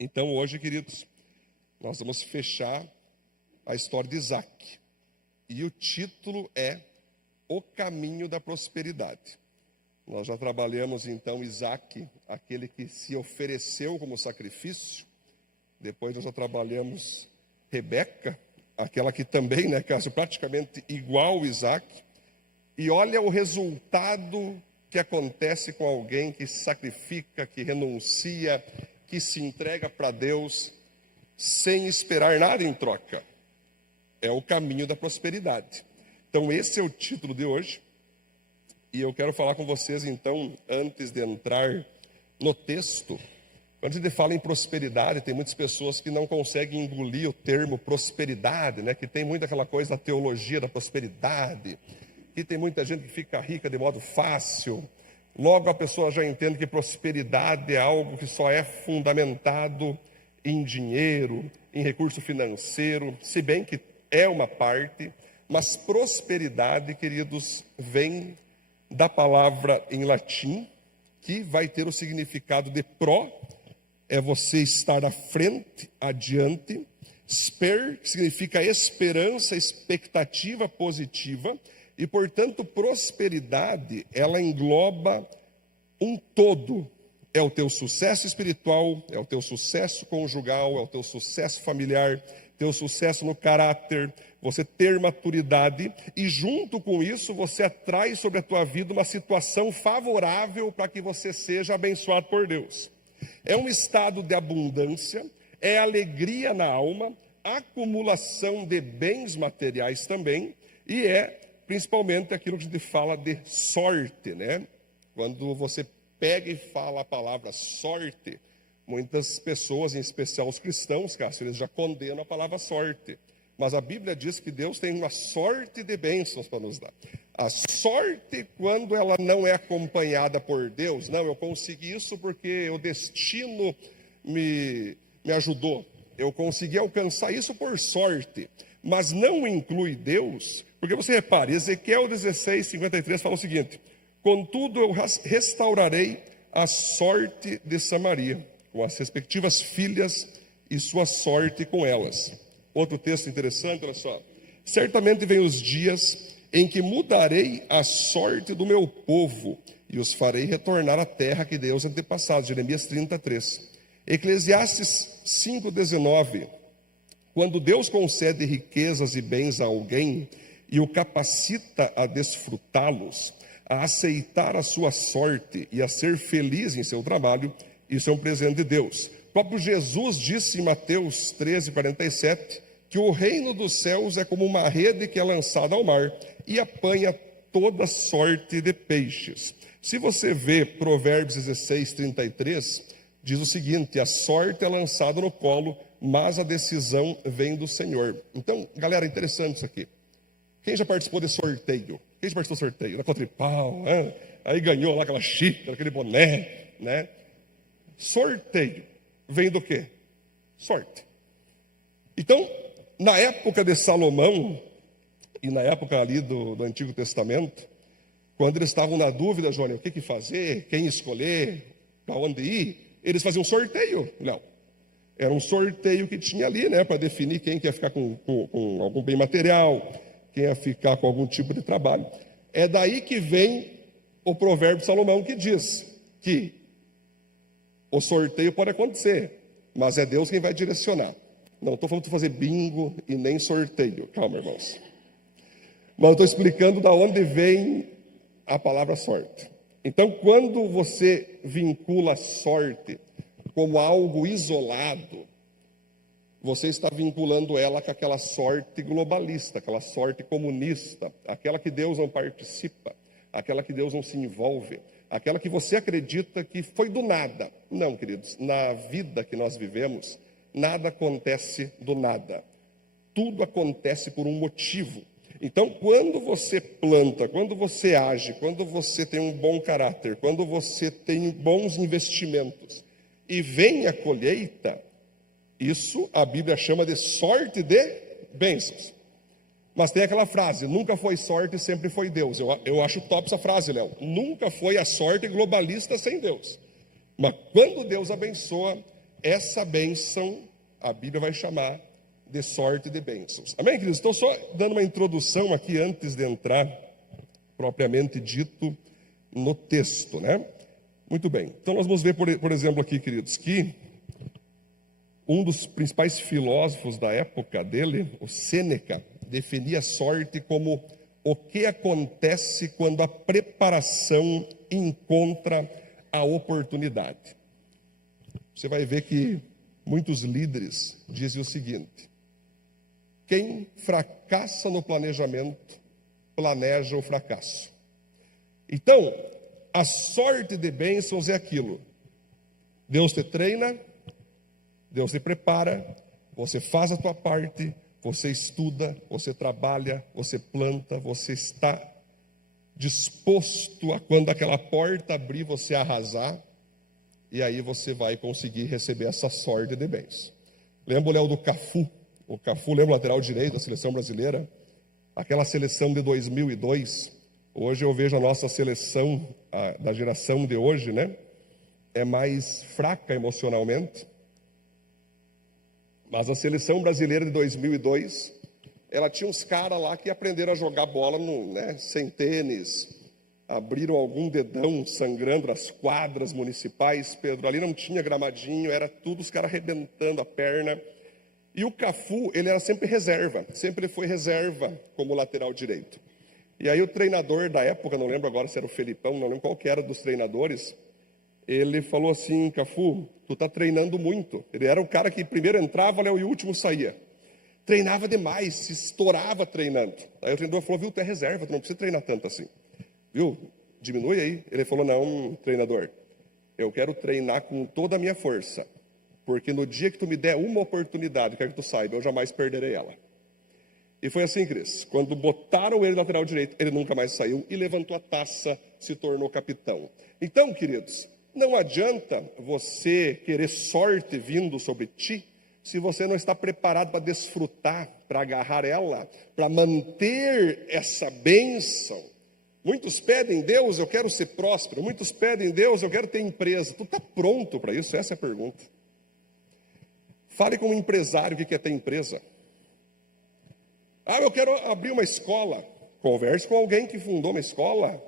Então hoje, queridos, nós vamos fechar a história de Isaac. E o título é O Caminho da Prosperidade. Nós já trabalhamos então Isaac, aquele que se ofereceu como sacrifício. Depois nós já trabalhamos Rebeca, aquela que também, caso praticamente igual a Isaac. E olha o resultado que acontece com alguém que se sacrifica, que renuncia, que se entrega para Deus sem esperar nada em troca. É o caminho da prosperidade. Então esse é o título de hoje. E eu quero falar com vocês então, antes de entrar no texto. Quando a gente fala em prosperidade, tem muitas pessoas que não conseguem engolir o termo prosperidade, que tem muito aquela coisa da teologia da prosperidade, que tem muita gente que fica rica de modo fácil. Logo a pessoa já entende que prosperidade é algo que só é fundamentado em dinheiro, em recurso financeiro, se bem que é uma parte, mas prosperidade, queridos, vem da palavra em latim, que vai ter o significado de pró, é você estar à frente, adiante. Sper, que significa esperança, expectativa positiva. E, portanto, prosperidade, ela engloba um todo. É o teu sucesso espiritual, é o teu sucesso conjugal, é o teu sucesso familiar, teu sucesso no caráter, você ter maturidade e junto com isso você atrai sobre a tua vida uma situação favorável para que você seja abençoado por Deus. É um estado de abundância, é alegria na alma, acumulação de bens materiais também e é principalmente aquilo que a gente fala de sorte, Quando você pega e fala a palavra sorte, muitas pessoas, em especial os cristãos, eles já condenam a palavra sorte. Mas a Bíblia diz que Deus tem uma sorte de bênçãos para nos dar. A sorte, quando ela não é acompanhada por Deus, não, eu consegui isso porque o destino me ajudou. Eu consegui alcançar isso por sorte. Mas não inclui Deus, porque você repare, Ezequiel 16:53 fala o seguinte: contudo eu restaurarei a sorte de Samaria, com as respectivas filhas e sua sorte com elas. Outro texto interessante, olha só. Certamente vem os dias em que mudarei a sorte do meu povo e os farei retornar à terra que dei aos antepassados. Jeremias 33. Eclesiastes 5:19. Quando Deus concede riquezas e bens a alguém e o capacita a desfrutá-los, a aceitar a sua sorte e a ser feliz em seu trabalho, isso é um presente de Deus. O próprio Jesus disse em Mateus 13:47 que o reino dos céus é como uma rede que é lançada ao mar e apanha toda sorte de peixes. Se você vê Provérbios 16:33, diz o seguinte: a sorte é lançada no colo, mas a decisão vem do Senhor. Então, galera, interessante isso aqui. Quem já participou de sorteio? Quem já participou de sorteio? Da Cotripal, aí ganhou lá aquela xícara, aquele boné, Sorteio vem do quê? Sorte. Então, na época de Salomão, e na época ali do Antigo Testamento, quando eles estavam na dúvida, Johnny, o que fazer, quem escolher, para onde ir, eles faziam sorteio. Não. Era um sorteio que tinha ali, para definir quem ia ficar com algum bem material, quem ia ficar com algum tipo de trabalho. É daí que vem o provérbio de Salomão, que diz que o sorteio pode acontecer, mas é Deus quem vai direcionar. Não estou falando de fazer bingo e nem sorteio. Calma, irmãos. Mas estou explicando da onde vem a palavra sorte. Então, quando você vincula sorte como algo isolado, você está vinculando ela com aquela sorte globalista, aquela sorte comunista, aquela que Deus não participa, aquela que Deus não se envolve, aquela que você acredita que foi do nada. Não, queridos, na vida que nós vivemos, nada acontece do nada. Tudo acontece por um motivo. Então, quando você planta, quando você age, quando você tem um bom caráter, quando você tem bons investimentos e vem a colheita, isso a Bíblia chama de sorte de bênçãos. Mas tem aquela frase: nunca foi sorte, sempre foi Deus. Eu acho top essa frase, Léo. Nunca foi a sorte globalista sem Deus. Mas quando Deus abençoa, essa bênção a Bíblia vai chamar de sorte de bênçãos. Amém, queridos? Estou só dando uma introdução aqui antes de entrar, propriamente dito, no texto, né? Muito bem. Então nós vamos ver, por exemplo, aqui, queridos, que um dos principais filósofos da época dele, o Sêneca, definia a sorte como o que acontece quando a preparação encontra a oportunidade. Você vai ver que muitos líderes dizem o seguinte: quem fracassa no planejamento, planeja o fracasso. Então, a sorte de bênçãos é aquilo: Deus te treina, Deus te prepara, você faz a tua parte, você estuda, você trabalha, você planta, você está disposto a, quando aquela porta abrir, você arrasar, e aí você vai conseguir receber essa sorte de bênçãos. Lembra o Léo do Cafu? O Cafu, lembra o lateral direito da seleção brasileira? Aquela seleção de 2002. Hoje eu vejo a nossa seleção, da geração de hoje, né? É mais fraca emocionalmente. Mas a seleção brasileira de 2002, ela tinha uns caras lá que aprenderam a jogar bola sem tênis, abriram algum dedão sangrando nas quadras municipais, Pedro, ali não tinha gramadinho, era tudo os caras arrebentando a perna. E o Cafu, ele era sempre reserva, sempre foi reserva como lateral direito. E aí o treinador da época, não lembro agora se era o Felipão, não lembro qual que era dos treinadores, ele falou assim: Cafu, tu tá treinando muito. Ele era o cara que primeiro entrava, e o último saía. Treinava demais, se estourava treinando. Aí o treinador falou: viu, tu é reserva, tu não precisa treinar tanto assim. Viu, diminui aí. Ele falou: não, treinador, eu quero treinar com toda a minha força, porque no dia que tu me der uma oportunidade, quero que tu saiba, eu jamais perderei ela. E foi assim, Cris. Quando botaram ele lateral direito, ele nunca mais saiu e levantou a taça, se tornou capitão. Então, queridos, não adianta você querer sorte vindo sobre ti, se você não está preparado para desfrutar, para agarrar ela, para manter essa bênção. Muitos pedem: Deus, eu quero ser próspero. Muitos pedem: Deus, eu quero ter empresa. Tu está pronto para isso? Essa é a pergunta. Fale com um empresário que quer ter empresa. Eu quero abrir uma escola. Converse com alguém que fundou uma escola.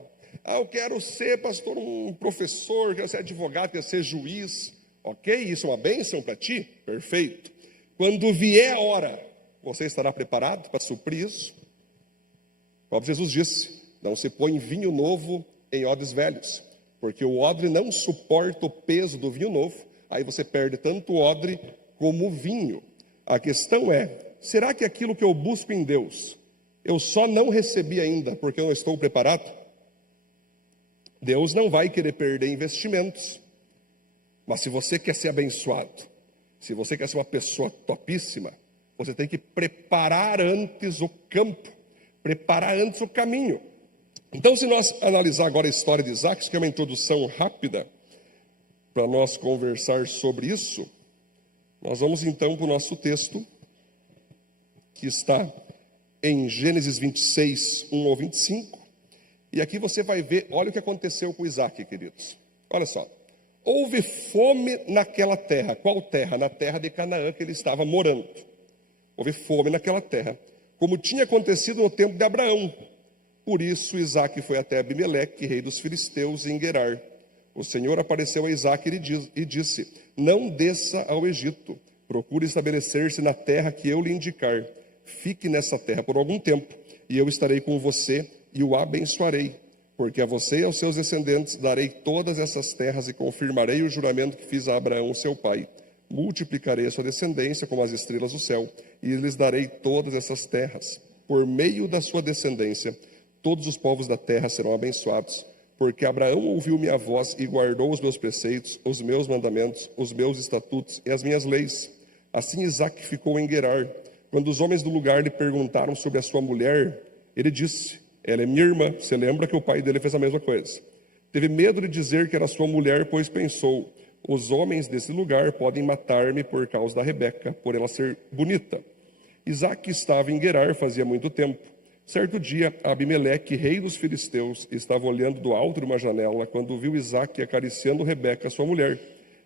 Eu quero ser pastor, um professor, quero ser advogado, quero ser juiz. Ok, isso é uma bênção para ti? Perfeito. Quando vier a hora, você estará preparado para suprir isso? Como Jesus disse: não se põe vinho novo em odres velhos, porque o odre não suporta o peso do vinho novo. Aí você perde tanto o odre como o vinho. A questão é: será que aquilo que eu busco em Deus, eu só não recebi ainda porque eu não estou preparado? Deus não vai querer perder investimentos. Mas se você quer ser abençoado, se você quer ser uma pessoa topíssima, você tem que preparar antes o campo, preparar antes o caminho. Então, se nós analisar agora a história de Isaac, que é uma introdução rápida para nós conversar sobre isso, nós vamos então para o nosso texto, que está em Gênesis 26, 1 ao 25. E aqui você vai ver, olha o que aconteceu com Isaac, queridos. Olha só. Houve fome naquela terra. Qual terra? Na terra de Canaã que ele estava morando. Houve fome naquela terra, como tinha acontecido no tempo de Abraão. Por isso Isaac foi até Abimeleque, rei dos filisteus, em Gerar. O Senhor apareceu a Isaac e disse: não desça ao Egito, procure estabelecer-se na terra que eu lhe indicar. Fique nessa terra por algum tempo, e eu estarei com você e o abençoarei, porque a você e aos seus descendentes darei todas essas terras e confirmarei o juramento que fiz a Abraão, seu pai. Multiplicarei a sua descendência como as estrelas do céu, e lhes darei todas essas terras. Por meio da sua descendência, todos os povos da terra serão abençoados, porque Abraão ouviu minha voz e guardou os meus preceitos, os meus mandamentos, os meus estatutos e as minhas leis. Assim Isaac ficou em Gerar. Quando os homens do lugar lhe perguntaram sobre a sua mulher, ele disse: ela é minha irmã. Você lembra que o pai dele fez a mesma coisa. Teve medo de dizer que era sua mulher, pois pensou: os homens desse lugar podem matar-me por causa da Rebeca, por ela ser bonita. Isaac estava em Gerar fazia muito tempo. Certo dia, Abimeleque, rei dos filisteus, estava olhando do alto de uma janela quando viu Isaac acariciando Rebeca, sua mulher.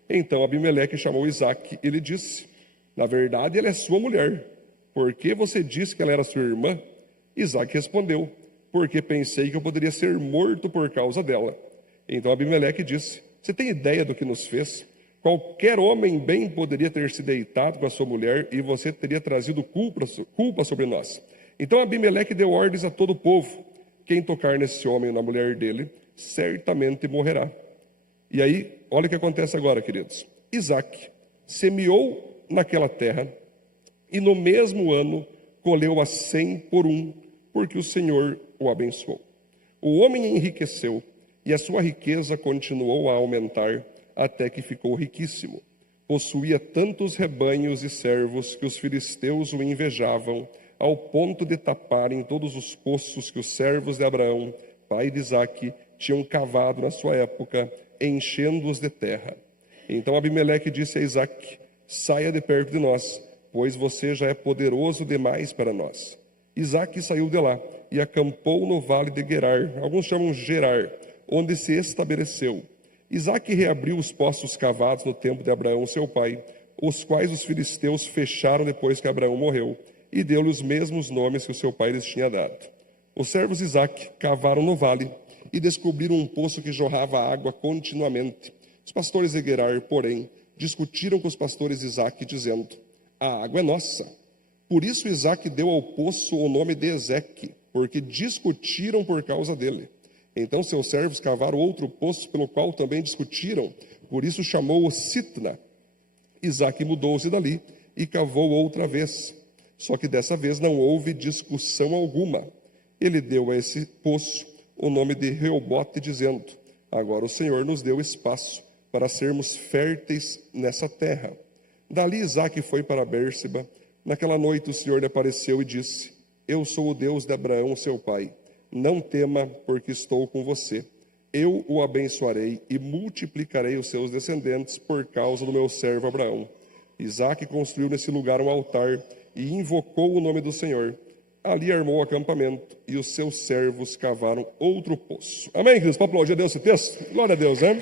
Então Abimeleque chamou Isaque e lhe disse: na verdade, ela é sua mulher. Por que você disse que ela era sua irmã? Isaque respondeu: porque pensei que eu poderia ser morto por causa dela. Então Abimeleque disse: você tem ideia do que nos fez? Qualquer homem bem poderia ter se deitado com a sua mulher e você teria trazido culpa sobre nós. Então Abimeleque deu ordens a todo o povo: quem tocar nesse homem ou na mulher dele, certamente morrerá. E aí, olha o que acontece agora, queridos. Isaque semeou naquela terra e no mesmo ano colheu a 100 por um, porque o Senhor o abençoou. O homem enriqueceu e a sua riqueza continuou a aumentar até que ficou riquíssimo. Possuía tantos rebanhos e servos que os filisteus o invejavam, ao ponto de taparem todos os poços que os servos de Abraão, pai de Isaque, tinham cavado na sua época, enchendo-os de terra. Então Abimeleque disse a Isaque: saia de perto de nós, pois você já é poderoso demais para nós. Isaque saiu de lá e acampou no vale de Gerar, alguns chamam Gerar, onde se estabeleceu. Isaque reabriu os poços cavados no tempo de Abraão, seu pai, os quais os filisteus fecharam depois que Abraão morreu, e deu-lhe os mesmos nomes que o seu pai lhes tinha dado. Os servos de Isaque cavaram no vale e descobriram um poço que jorrava água continuamente. Os pastores de Gerar, porém, discutiram com os pastores de Isaque, dizendo: a água é nossa. Por isso Isaque deu ao poço o nome de Ezeque, porque discutiram por causa dele. Então seus servos cavaram outro poço, pelo qual também discutiram, por isso chamou-o Sitna. Isaque mudou-se dali e cavou outra vez, só que dessa vez não houve discussão alguma. Ele deu a esse poço o nome de Reobote, dizendo: agora o Senhor nos deu espaço para sermos férteis nessa terra. Dali Isaque foi para Bérseba. Naquela noite o Senhor lhe apareceu e disse: eu sou o Deus de Abraão, seu pai. Não tema, porque estou com você. Eu o abençoarei e multiplicarei os seus descendentes por causa do meu servo Abraão. Isaque construiu nesse lugar um altar e invocou o nome do Senhor. Ali armou o acampamento e os seus servos cavaram outro poço. Amém, queridos? Para aplaudir a Deus esse texto? Glória a Deus, né?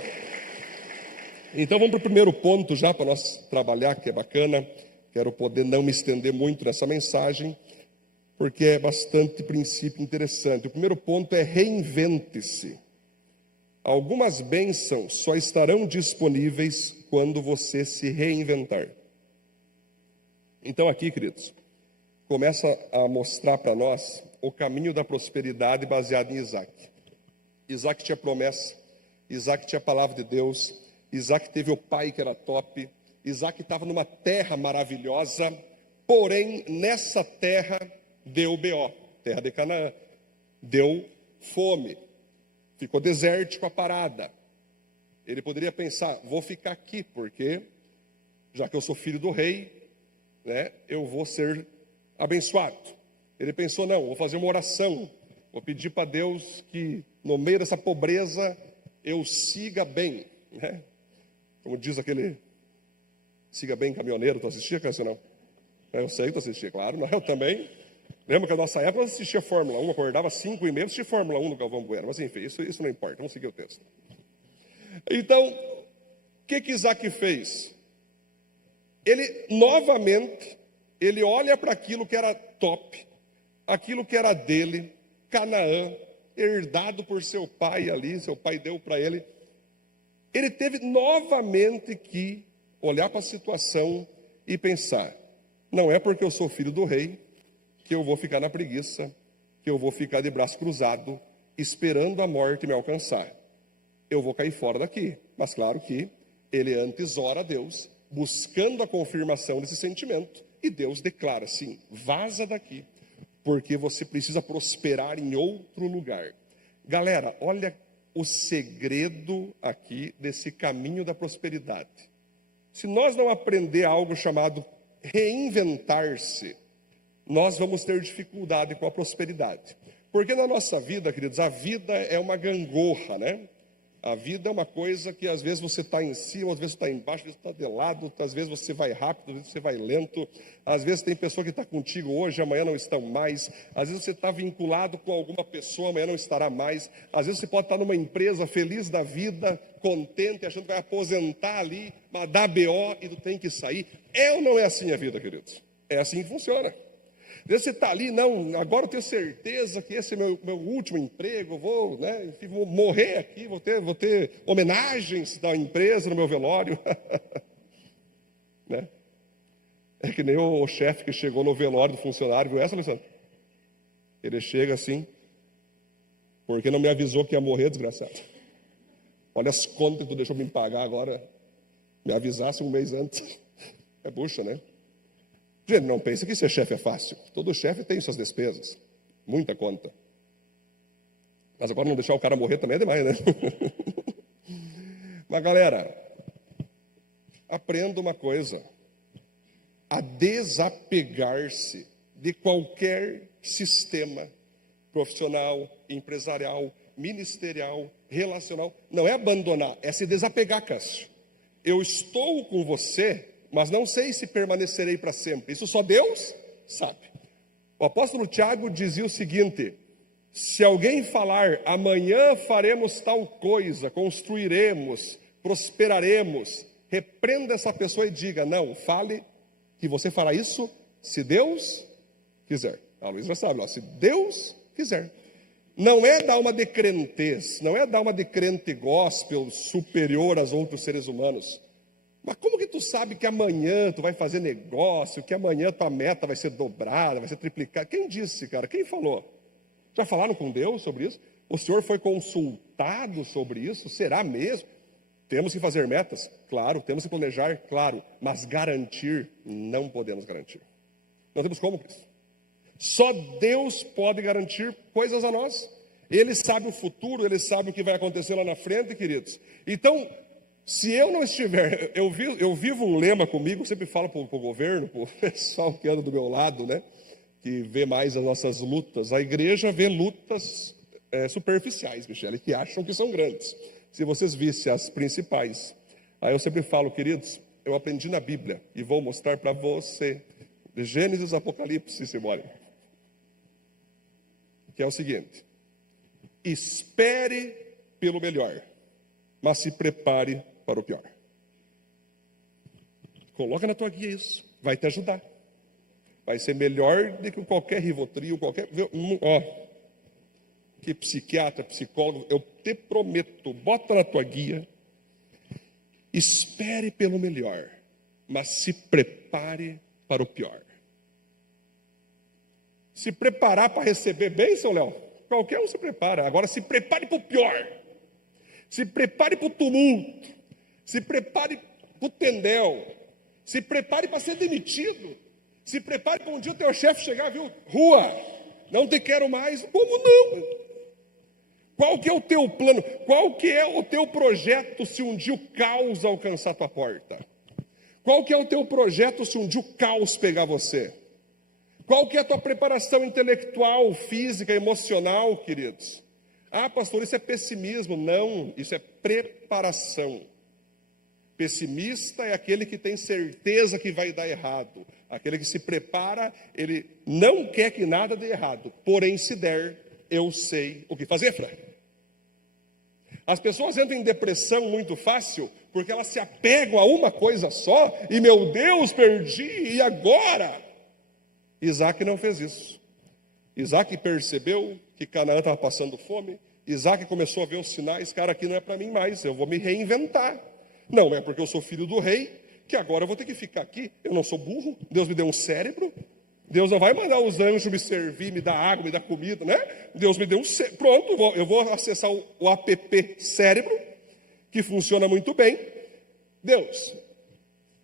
Então vamos para o primeiro ponto já para nós trabalhar, que é bacana. Quero poder não me estender muito nessa mensagem, porque é bastante princípio interessante. O primeiro ponto é: reinvente-se. Algumas bênçãos só estarão disponíveis quando você se reinventar. Então aqui, queridos, começa a mostrar para nós o caminho da prosperidade baseado em Isaque. Isaque tinha promessa, Isaque tinha a palavra de Deus, Isaque teve o pai que era top, Isaque estava numa terra maravilhosa, porém nessa terra deu B.O., terra de Canaã, deu fome, ficou desértico a parada. Ele poderia pensar: vou ficar aqui, porque já que eu sou filho do rei, né, eu vou ser abençoado. Ele pensou: não, vou fazer uma oração, vou pedir para Deus que no meio dessa pobreza eu siga bem, né? Como diz aquele Siga Bem Caminhoneiro. Tu assistia, Cássio, não? Eu sei que tu assistia, claro, não, eu também. Lembra que na nossa época nós assistia Fórmula 1, acordava 5h30, assistia Fórmula 1 no Galvão Bueno, mas enfim, isso não importa, vamos seguir o texto. Então, o que Isaque fez? Ele, novamente, ele olha para aquilo que era top, aquilo que era dele, Canaã, herdado por seu pai ali, seu pai deu para ele. Ele teve novamente que olhar para a situação e pensar: não é porque eu sou filho do rei que eu vou ficar na preguiça, que eu vou ficar de braço cruzado, esperando a morte me alcançar. Eu vou cair fora daqui. Mas claro que ele antes ora a Deus, buscando a confirmação desse sentimento, e Deus declara assim: vaza daqui, porque você precisa prosperar em outro lugar. Galera, olha o segredo aqui desse caminho da prosperidade. Se nós não aprender algo chamado reinventar-se, nós vamos ter dificuldade com a prosperidade. Porque na nossa vida, queridos, a vida é uma gangorra, né? A vida é uma coisa que às vezes você está em cima, às vezes você está embaixo, às vezes você está de lado, às vezes você vai rápido, às vezes você vai lento. Às vezes tem pessoa que está contigo hoje, amanhã não estão mais. Às vezes você está vinculado com alguma pessoa, amanhã não estará mais. Às vezes você pode estar numa empresa feliz da vida, contente, achando que vai aposentar ali, mas dá BO e tu tem que sair. É ou não é assim a vida, queridos? É assim que funciona. Às vezes você está ali, não, agora eu tenho certeza que esse é meu último emprego, vou, né, enfim, vou morrer aqui, vou ter homenagens da empresa no meu velório. Né? É que nem o chefe que chegou no velório do funcionário, viu essa, Alessandro? Ele chega assim, porque não me avisou que ia morrer, desgraçado. Olha as contas que tu deixou me pagar agora, me avisasse um mês antes. É bucha, né? Gente, não pensa que ser chefe é fácil. Todo chefe tem suas despesas. Muita conta. Mas agora não deixar o cara morrer também é demais, né? Mas galera, aprenda uma coisa. A desapegar-se de qualquer sistema profissional, empresarial, ministerial, relacional. Não é abandonar, é se desapegar, Cássio. Eu estou com você, mas não sei se permanecerei para sempre. Isso só Deus sabe. O apóstolo Tiago dizia o seguinte: se alguém falar, amanhã faremos tal coisa, construiremos, prosperaremos, repreenda essa pessoa e diga, não, fale que você fará isso se Deus quiser. A Luísa já sabe, se Deus quiser. Não é dar uma de crentez, não é dar uma de crente gospel superior aos outros seres humanos. Mas como que tu sabe que amanhã tu vai fazer negócio, que amanhã tua meta vai ser dobrada, vai ser triplicada? Quem disse, cara? Quem falou? Já falaram com Deus sobre isso? O senhor foi consultado sobre isso? Será mesmo? Temos que fazer metas? Claro. Temos que planejar? Claro. Mas garantir, não podemos garantir. Não temos como, Cristo. Só Deus pode garantir coisas a nós. Ele sabe o futuro, Ele sabe o que vai acontecer lá na frente, queridos. Então, se eu não estiver, eu vivo um lema comigo, sempre falo para o governo, para o pessoal que anda do meu lado, né, que vê mais as nossas lutas. A igreja vê lutas superficiais, Michele, que acham que são grandes. Se vocês vissem as principais. Aí eu sempre falo, queridos, eu aprendi na Bíblia e vou mostrar para você, de Gênesis, Apocalipse, Simone, que é o seguinte: espere pelo melhor, mas se prepare para o pior. Coloca na tua guia isso, vai te ajudar. Vai ser melhor do que qualquer Rivotril, que psiquiatra, psicólogo, eu te prometo, bota na tua guia, espere pelo melhor, mas se prepare para o pior. Se preparar para receber bênção, Léo, qualquer um se prepara. Agora se prepare para o pior. Se prepare para o tumulto. Se prepare para o tendel. Se prepare para ser demitido. Se prepare para um dia o teu chefe chegar, viu? Rua, não te quero mais. Como não? Qual que é o teu plano? Qual que é o teu projeto se um dia o caos alcançar a tua porta? Qual que é o teu projeto se um dia o caos pegar você? Qual que é a tua preparação intelectual, física, emocional, queridos? Ah, pastor, isso é pessimismo. Não, isso é preparação. Pessimista é aquele que tem certeza que vai dar errado. Aquele que se prepara, ele não quer que nada dê errado. Porém, se der, eu sei o que fazer, Fran. As pessoas entram em depressão muito fácil porque elas se apegam a uma coisa só. E, meu Deus, perdi, e agora? Isaac não fez isso. Isaac percebeu que Canaã estava passando fome. Isaac começou a ver os sinais. Cara, aqui não é para mim mais, eu vou me reinventar. Não é porque eu sou filho do rei que agora eu vou ter que ficar aqui. Eu não sou burro, Deus me deu um cérebro. Deus não vai mandar os anjos me servir, me dar água, me dar comida, né? Deus me deu um cérebro. Pronto, eu vou acessar o app cérebro, que funciona muito bem. Deus,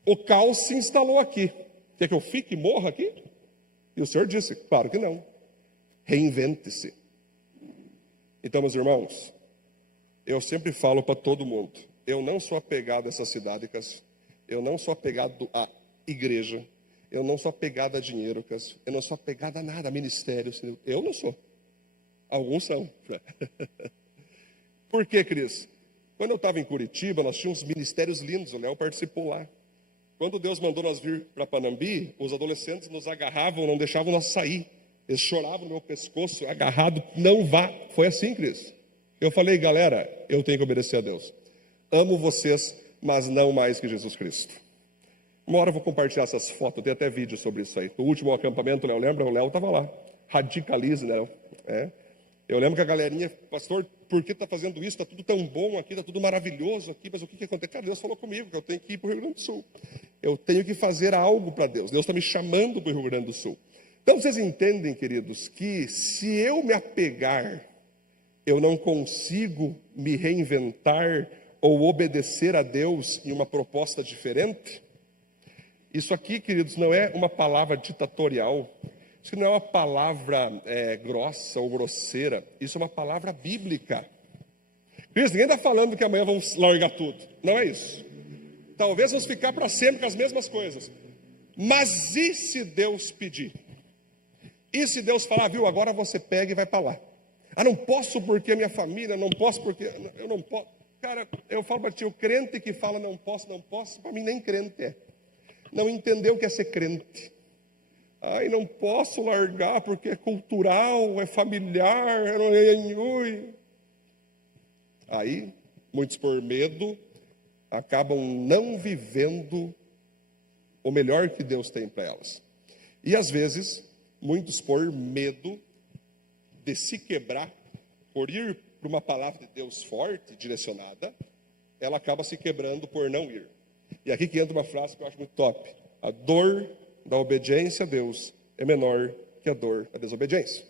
o caos se instalou aqui. Quer que eu fique e morra aqui? E o Senhor disse, claro que não. Reinvente-se. Então, meus irmãos, eu sempre falo para todo mundo, eu não sou apegado a essa cidade, Cássio. Eu não sou apegado à igreja. Eu não sou apegado a dinheiro, Cássio. Eu não sou apegado a nada, a ministério. Eu não sou. Alguns são. Por quê, Cris? Quando eu estava em Curitiba, nós tínhamos ministérios lindos, o Léo participou lá. Quando Deus mandou nós vir para Panambi, os adolescentes nos agarravam, não deixavam nós sair. Eles choravam no meu pescoço, agarrado, não vá. Foi assim, Cris. Eu falei, galera, eu tenho que obedecer a Deus. Amo vocês, mas não mais que Jesus Cristo. Uma hora eu vou compartilhar essas fotos, eu tenho até vídeo sobre isso aí. No último acampamento, o Léo lembra? O Léo estava lá. Radicalize, né? Eu lembro que a galerinha, pastor, por que está fazendo isso? Está tudo tão bom aqui, está tudo maravilhoso aqui, mas o que acontece? Cara, Deus falou comigo que eu tenho que ir para o Rio Grande do Sul. Eu tenho que fazer algo para Deus. Deus está me chamando para o Rio Grande do Sul. Então vocês entendem, queridos, que se eu me apegar, eu não consigo me reinventar ou obedecer a Deus em uma proposta diferente? Isso aqui, queridos, não é uma palavra ditatorial. Isso não é uma palavra grossa ou grosseira. Isso é uma palavra bíblica. Cristo, ninguém está falando que amanhã vamos largar tudo. Não é isso. Talvez vamos ficar para sempre com as mesmas coisas. Mas e se Deus pedir? E se Deus falar, viu, agora você pega e vai para lá. Ah, não posso porque a minha família, não posso porque... Eu não posso. Cara, eu falo para ti, o crente que fala não posso, para mim nem crente é. Não entendeu o que é ser crente. Ai, não posso largar porque é cultural, é familiar. Aí, muitos por medo, acabam não vivendo o melhor que Deus tem para elas. E às vezes, muitos por medo de se quebrar, por ir para uma palavra de Deus forte, direcionada, ela acaba se quebrando por não ir. E aqui que entra uma frase que eu acho muito top. A dor da obediência a Deus é menor que a dor da desobediência.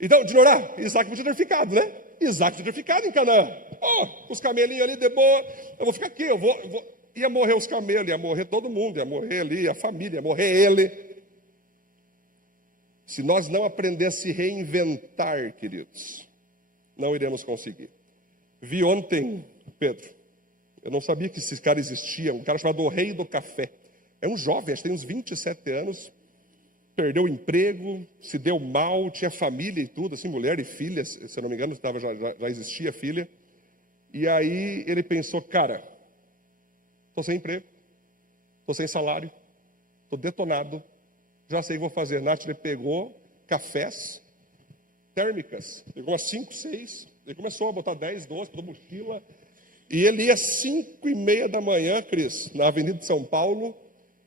Então, de Norá, Isaac podia ter ficado, né? Isaac podia ter ficado em Canaã. Com os camelinhos ali de boa, eu vou ficar aqui, ia morrer os camelos, ia morrer todo mundo, ia morrer ali, a família, ia morrer ele. Se nós não aprender a se reinventar, queridos, não iremos conseguir. Vi ontem, Pedro, eu não sabia que esse cara existia, um cara chamado O Rei do Café. É um jovem, acho que tem uns 27 anos, perdeu o emprego, se deu mal, tinha família e tudo, assim, mulher e filha, se eu não me engano, já existia filha. E aí ele pensou, cara, estou sem emprego, estou sem salário, estou detonado, já sei o que vou fazer. Nath, ele pegou cafés térmicas, pegou umas 5, 6, ele começou a botar 10, 12, toda mochila, e ele ia às 5:30 da manhã, Cris, na Avenida de São Paulo,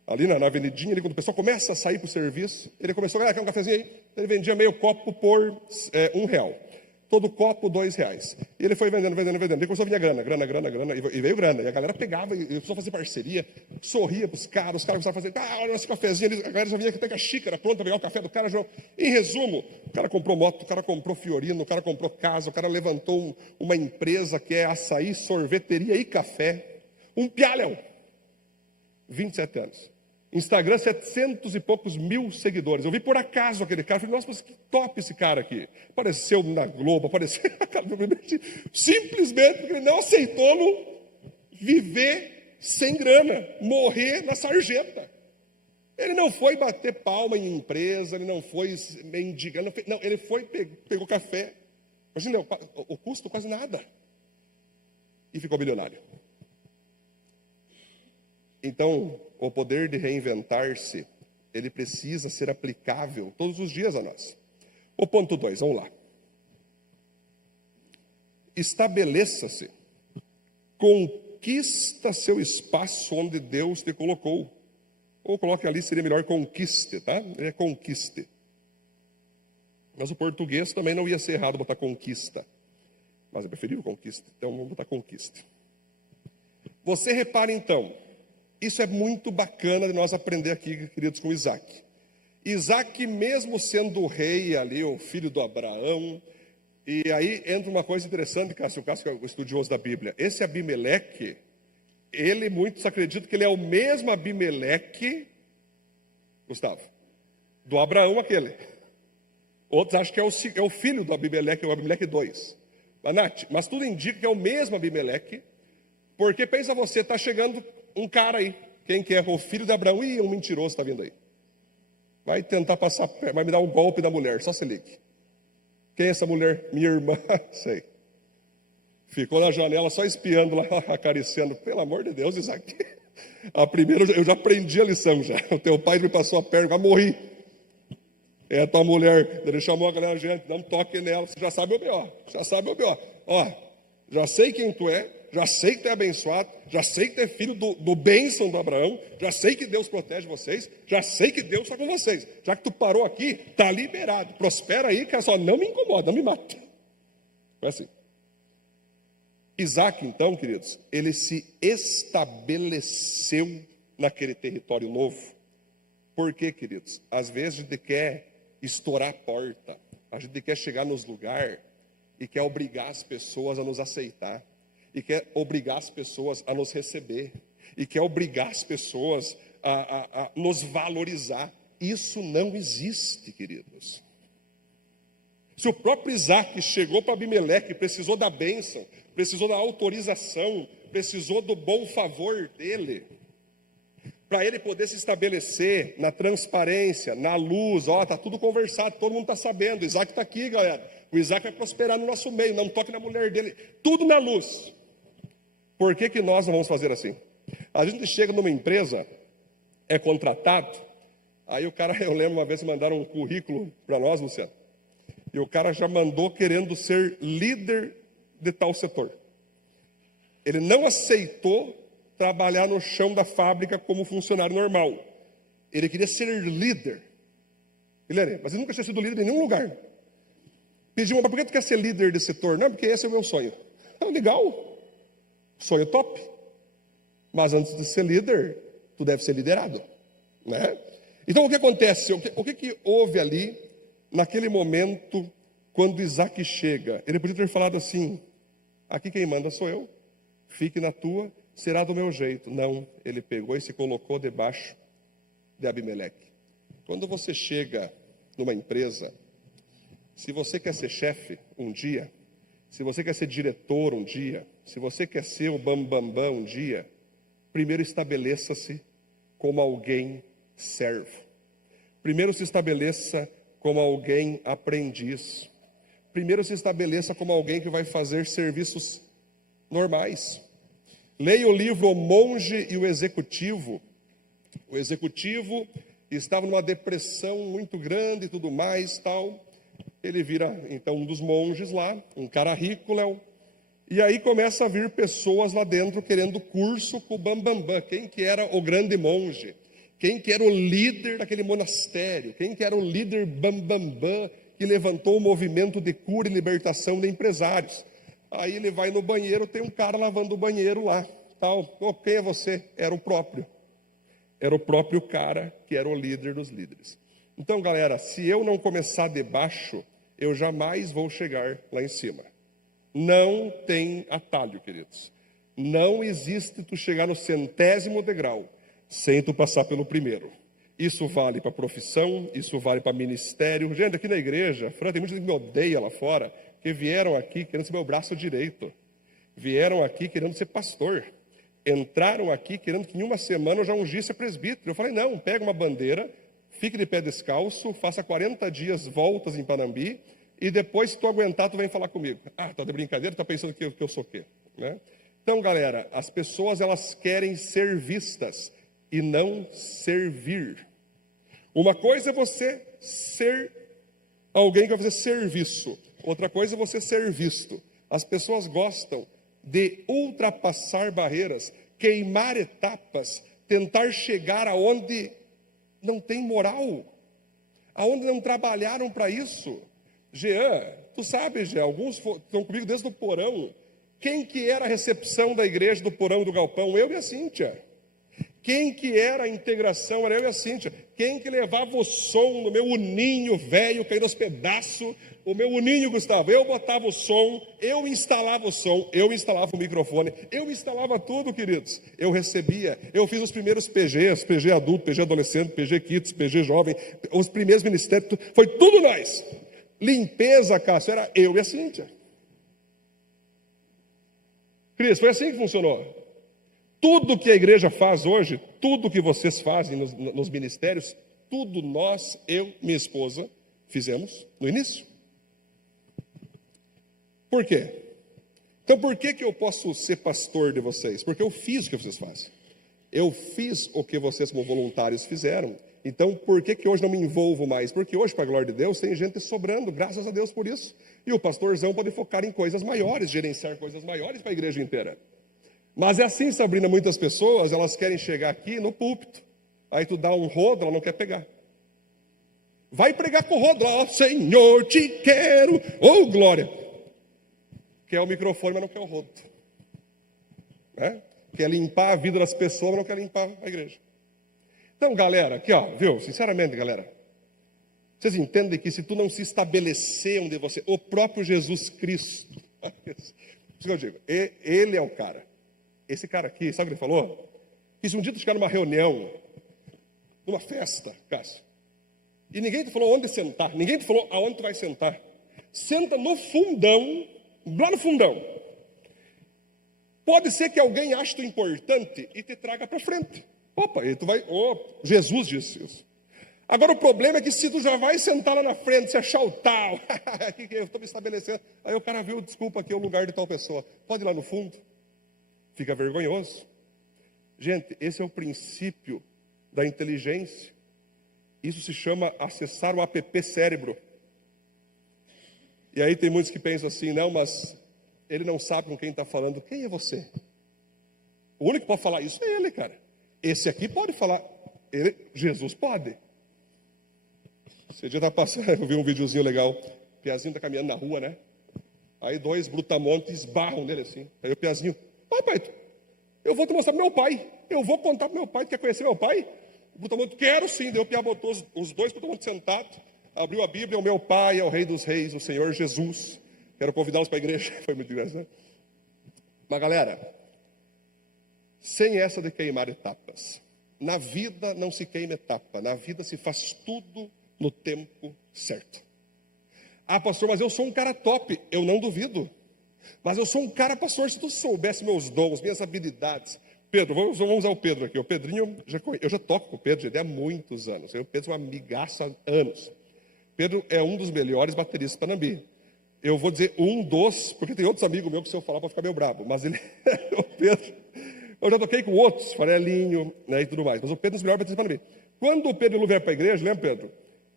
ali na avenidinha, ali, quando o pessoal começa a sair para o serviço, ele começou a quer um cafezinho aí? Ele vendia meio copo por R$1. Todo copo, R$2. E ele foi vendendo. Ele começou a vir grana, e veio grana. E a galera pegava, e começou a fazer parceria, sorria para os caras começaram a fazer, olha esse cafezinho, a galera já vinha até com a xícara pronta para pegar o café do cara. Já... Em resumo, o cara comprou moto, o cara comprou Fiorino, o cara comprou casa, o cara levantou uma empresa que é açaí, sorveteria e café. Um pialhão. 27 anos. Instagram, 700 e poucos mil seguidores. Eu vi por acaso aquele cara. Falei, nossa, mas que top esse cara aqui. Apareceu na Globo, apareceu... Simplesmente porque ele não aceitou viver sem grana, morrer na sarjeta. Ele não foi bater palma em empresa, ele não foi mendigar, não, ele foi, pegou café. Imagina, o custo quase nada. E ficou bilionário. Então, o poder de reinventar-se, ele precisa ser aplicável todos os dias a nós. O ponto 2, vamos lá. Estabeleça-se. Conquista seu espaço onde Deus te colocou. Ou coloque ali, seria melhor conquiste, tá? É conquiste. Mas o português também não ia ser errado botar conquista. Mas é preferível conquista. Então vamos botar conquista. Você repara então... Isso é muito bacana de nós aprender aqui, queridos, com Isaac. Isaac, mesmo sendo o rei ali, o filho do Abraão, e aí entra uma coisa interessante, Cássio, que é o estudioso da Bíblia. Esse Abimeleque, muitos acreditam que ele é o mesmo Abimeleque, Gustavo, do Abraão aquele. Outros acham que é o filho do Abimeleque, o Abimeleque 2. Mas tudo indica que é o mesmo Abimeleque, porque pensa você, está chegando... um cara aí, quem que é? O filho de Abraão, um mentiroso está vindo aí. Vai tentar passar, vai me dar um golpe da mulher, só se ligue. Quem é essa mulher? Minha irmã, sei. Ficou na janela só espiando lá, acariciando. Pelo amor de Deus, Isaac. A primeira, eu já aprendi a lição já. O teu pai me passou a perna, eu morri. É a tua mulher, ele chamou a galera, gente, não toque nela, você já sabe o B.O., já sabe o B.O. Ó, já sei quem tu é, já sei que tu é abençoado, já sei que tu é filho do bênção do Abraão, já sei que Deus protege vocês, já sei que Deus está com vocês. Já que tu parou aqui, está liberado. Prospera aí, que só não me incomoda, não me mata. Foi assim. Isaac, então, queridos, ele se estabeleceu naquele território novo. Por quê, queridos? Às vezes a gente quer estourar a porta, a gente quer chegar nos lugares e quer obrigar as pessoas a nos aceitar, e quer obrigar as pessoas a nos receber, e quer obrigar as pessoas a nos valorizar. Isso não existe, queridos. Se o próprio Isaac chegou para Abimeleque, precisou da bênção, precisou da autorização, precisou do bom favor dele, para ele poder se estabelecer na transparência, na luz. Ó, está tudo conversado, todo mundo está sabendo. Isaac está aqui, galera. O Isaac vai prosperar no nosso meio, não toque na mulher dele. Tudo na luz. Por que que nós não vamos fazer assim? A gente chega numa empresa, é contratado, aí o cara, eu lembro uma vez que mandaram um currículo para nós, Luciano, e o cara já mandou querendo ser líder de tal setor. Ele não aceitou trabalhar no chão da fábrica como funcionário normal. Ele queria ser líder. Mas ele nunca tinha sido líder em nenhum lugar. Pediu, mas por que tu quer ser líder desse setor? Não, porque esse é o meu sonho. Legal. Sonho top. Mas antes de ser líder, tu deve ser liderado, né? Então o que acontece? O que houve ali, naquele momento, quando Isaac chega? Ele podia ter falado assim: aqui quem manda sou eu, fique na tua, será do meu jeito. Não, ele pegou e se colocou debaixo de Abimeleque. Quando você chega numa empresa, se você quer ser chefe um dia, se você quer ser diretor um dia, se você quer ser o bambambam um dia, primeiro estabeleça-se como alguém servo. Primeiro se estabeleça como alguém aprendiz. Primeiro se estabeleça como alguém que vai fazer serviços normais. Leia o livro O Monge e o Executivo. O executivo estava numa depressão muito grande e tudo mais, tal. Ele vira, então, um dos monges lá, um cara rico, Léo. E aí começa a vir pessoas lá dentro querendo curso com o bambambam. Quem que era o grande monge? Quem que era o líder daquele monastério? Quem que era o líder bambambam que levantou o movimento de cura e libertação de empresários? Aí ele vai no banheiro, tem um cara lavando o banheiro lá. Tal. Oh, quem é você? Era o próprio. Era o próprio cara que era o líder dos líderes. Então, galera, se eu não começar de baixo, eu jamais vou chegar lá em cima. Não tem atalho, queridos. Não existe tu chegar no 100º degrau sem tu passar pelo primeiro. Isso vale para profissão, isso vale para ministério. Gente, aqui na igreja, Fran, tem muita gente que me odeia lá fora, que vieram aqui querendo ser meu braço direito. Vieram aqui querendo ser pastor. Entraram aqui querendo que em uma semana eu já ungisse presbítero. Eu falei, não, pega uma bandeira, fique de pé descalço, faça 40 dias voltas em Panambi, e depois, se tu aguentar, tu vem falar comigo. Ah, tá de brincadeira, tá pensando que eu sou o quê? Né? Então, galera, as pessoas, elas querem ser vistas e não servir. Uma coisa é você ser alguém que vai fazer serviço. Outra coisa é você ser visto. As pessoas gostam de ultrapassar barreiras, queimar etapas, tentar chegar aonde não tem moral, aonde não trabalharam para isso. Jean, tu sabe, Jean, alguns estão comigo desde o porão. Quem que era a recepção da igreja do porão do galpão? Eu e a Cíntia. Quem que era a integração? Era eu e a Cíntia. Quem que levava o som no meu uninho velho, caindo aos pedaços? O meu uninho, Gustavo. Eu botava o som, eu instalava o som, eu instalava o microfone, eu instalava tudo, queridos. Eu recebia, eu fiz os primeiros PGs, PG adulto, PG adolescente, PG kids, PG jovem, os primeiros ministérios, foi tudo nós. Limpeza, Cássio, era eu e a Cíntia. Cris, foi assim que funcionou. Tudo que a igreja faz hoje, tudo que vocês fazem nos ministérios, tudo nós, eu, minha esposa, fizemos no início. Por quê? Então por que eu posso ser pastor de vocês? Porque eu fiz o que vocês fazem. Eu fiz o que vocês como voluntários fizeram. Então por que hoje não me envolvo mais? Porque hoje, para a glória de Deus, tem gente sobrando, graças a Deus por isso. E o pastorzão pode focar em coisas maiores, gerenciar coisas maiores para a igreja inteira. Mas é assim, Sabrina, muitas pessoas, elas querem chegar aqui no púlpito. Aí tu dá um rodo, ela não quer pegar. Vai pregar com o rodo lá, Senhor, te quero, oh glória. Quer o microfone, mas não quer o rodo. Né? Quer limpar a vida das pessoas, mas não quer limpar a igreja. Então, galera, aqui ó, viu? Sinceramente, galera. Vocês entendem que se tu não se estabelecer onde você... O próprio Jesus Cristo. Isso que eu digo. Ele é o cara. Esse cara aqui, sabe o que ele falou? Que se um dia tu chegar numa reunião, numa festa, Cássio, e ninguém te falou onde sentar, ninguém te falou aonde tu vai sentar. Senta no fundão, lá no fundão. Pode ser que alguém ache tu importante e te traga para frente. Opa, e tu vai... Oh, Jesus disse isso. Agora o problema é que se tu já vai sentar lá na frente, se achar o tal, aqui que eu estou me estabelecendo, aí o cara viu, desculpa, aqui é o lugar de tal pessoa. Pode ir lá no fundo. Fica vergonhoso. Gente, esse é o princípio da inteligência. Isso se chama acessar o app cérebro. E aí tem muitos que pensam assim, não, mas ele não sabe com quem está falando. Quem é você? O único que pode falar isso é ele, cara. Esse aqui pode falar. Jesus pode. Esse dia tá passando, eu vi um videozinho legal. O Piazinho está caminhando na rua, né? Aí dois brutamontes esbarram nele assim. Aí o Piazinho, pai, eu vou te mostrar pro meu pai. Eu vou contar pro meu pai. Tu quer conhecer meu pai? O brutamonte, quero sim. Daí o Pia botou os dois brutamontes sentados. Abriu a Bíblia, o meu pai é o Rei dos Reis, o Senhor Jesus. Quero convidá-los para a igreja. Foi muito engraçado. Mas galera, sem essa de queimar etapas. Na vida não se queima etapa. Na vida se faz tudo no tempo certo. Ah, pastor, mas eu sou um cara top. Eu não duvido. Mas eu sou um cara, pastor, se tu soubesse meus dons, minhas habilidades. Pedro, vamos usar o Pedro aqui. O Pedrinho, eu já toco com o Pedro já há muitos anos. O Pedro é uma amigaça há anos. Pedro é um dos melhores bateristas de Panambi. Eu vou dizer um dos, porque tem outros amigos meus que se eu falar para ficar meio brabo. Mas ele, o Pedro, eu já toquei com outros, Farelinho, né, e tudo mais. Mas o Pedro é um dos melhores bateristas de Panambi. Quando o Pedro vier para a igreja, lembra, Pedro?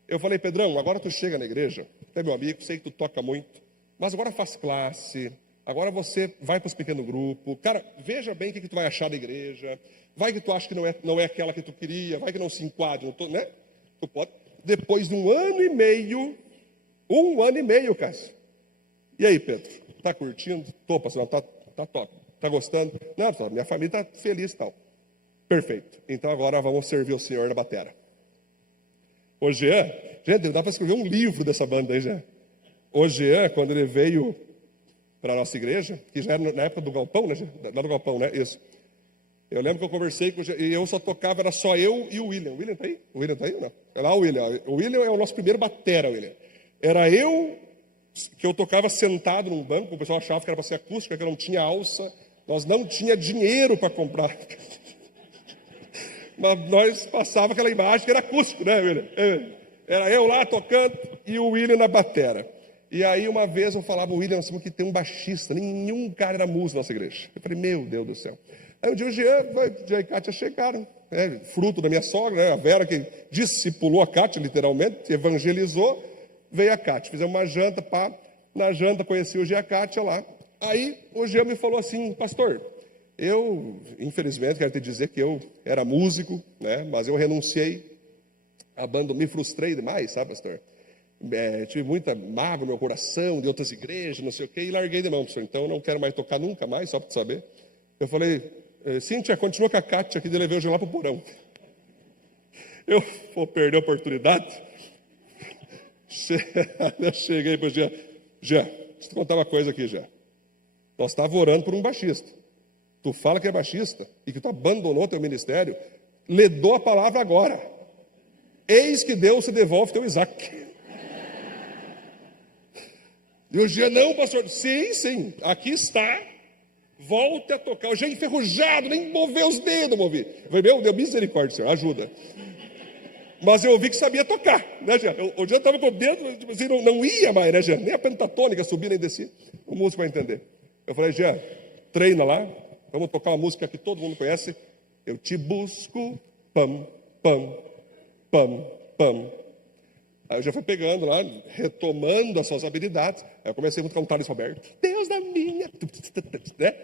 Eu falei, Pedrão, agora tu chega na igreja, tu é meu amigo, sei que tu toca muito, mas agora faz classe, agora você vai para os pequenos grupos. Cara, veja bem o que tu vai achar da igreja. Vai que tu acha que não é aquela que tu queria, vai que não se enquadra, né? Tu pode. Depois de um ano e meio, Cássio. E aí, Pedro? Tá curtindo? Tô, pastor, tá top. Tá gostando? Não, pastor, minha família tá feliz e tal. Perfeito. Então agora vamos servir o Senhor na batera. O Jean, gente, dá para escrever um livro dessa banda aí, já. O Jean, quando ele veio para a nossa igreja, que já era na época do Galpão, né? Lá do Galpão, né? Isso. Eu lembro que eu conversei com o Jean, e eu só tocava, era só eu e o William. O William tá aí? O William tá aí ou não? É lá o William. O William é o nosso primeiro batera, William. Era eu, que eu tocava sentado num banco, o pessoal achava que era para ser acústica, que eu não tinha alça, nós não tinha dinheiro para comprar. Mas nós passava aquela imagem que era acústico, né, William? Era eu lá tocando e o William na batera. E aí uma vez eu falava, William, nós temos que ter um baixista. Nenhum cara era músico na nossa igreja. Eu falei, meu Deus do céu. Aí um dia o Jean e a Cátia chegaram, né, fruto da minha sogra, né, a Vera que discipulou a Cátia, literalmente, evangelizou, veio a Cátia. Fizemos uma janta, pá. Na janta conheci o Jean e a Cátia lá. Aí o Jean me falou assim, pastor, eu, infelizmente, quero te dizer que eu era músico, né? Mas eu renunciei, me frustrei demais, sabe, pastor? Tive muita mágoa no meu coração, de outras igrejas, não sei o quê, e larguei de mão, pastor. Então eu não quero mais tocar nunca mais, só para tu saber. Eu falei, Cíntia, continua com a Cátia aqui, de levei o lá para o porão. Eu vou perder a oportunidade. Eu cheguei para o Jean, deixa eu te contar uma coisa aqui, Jean. Nós estávamos orando por um baixista. Tu fala que é baixista e que tu abandonou teu ministério, lhe dou a palavra agora. Eis que Deus se devolve teu Isaac. E o Jean, não, pastor, sim, aqui está, volte a tocar. O Jean enferrujado, nem moveu os dedos, movi. Eu falei, meu Deus, misericórdia, Senhor, ajuda. Mas eu vi que sabia tocar, né, Jean? O Jean estava com o dedo, tipo assim, não ia mais, né, Jean? Nem a pentatônica subia nem descia. O músico vai entender. Eu falei, Jean, treina lá, vamos tocar uma música que todo mundo conhece. Eu te busco, pam, pam, pam, pam. Aí eu já fui pegando lá, retomando as suas habilidades. Aí eu comecei a cantar o Thales Roberto. Deus da minha... Né?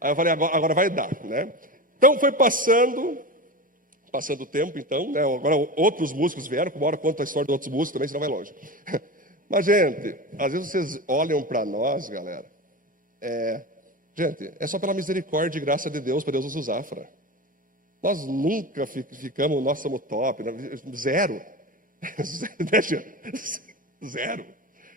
Aí eu falei, agora vai dar, né? Então foi passando o tempo, então, né? Agora outros músicos vieram, que uma hora conta a história de outros músicos também, senão vai longe. Mas, gente, às vezes vocês olham para nós, galera, gente, é só pela misericórdia e graça de Deus para Deus nos usar, Fra. Nós nunca ficamos, nós somos top, né? Zero. Zero.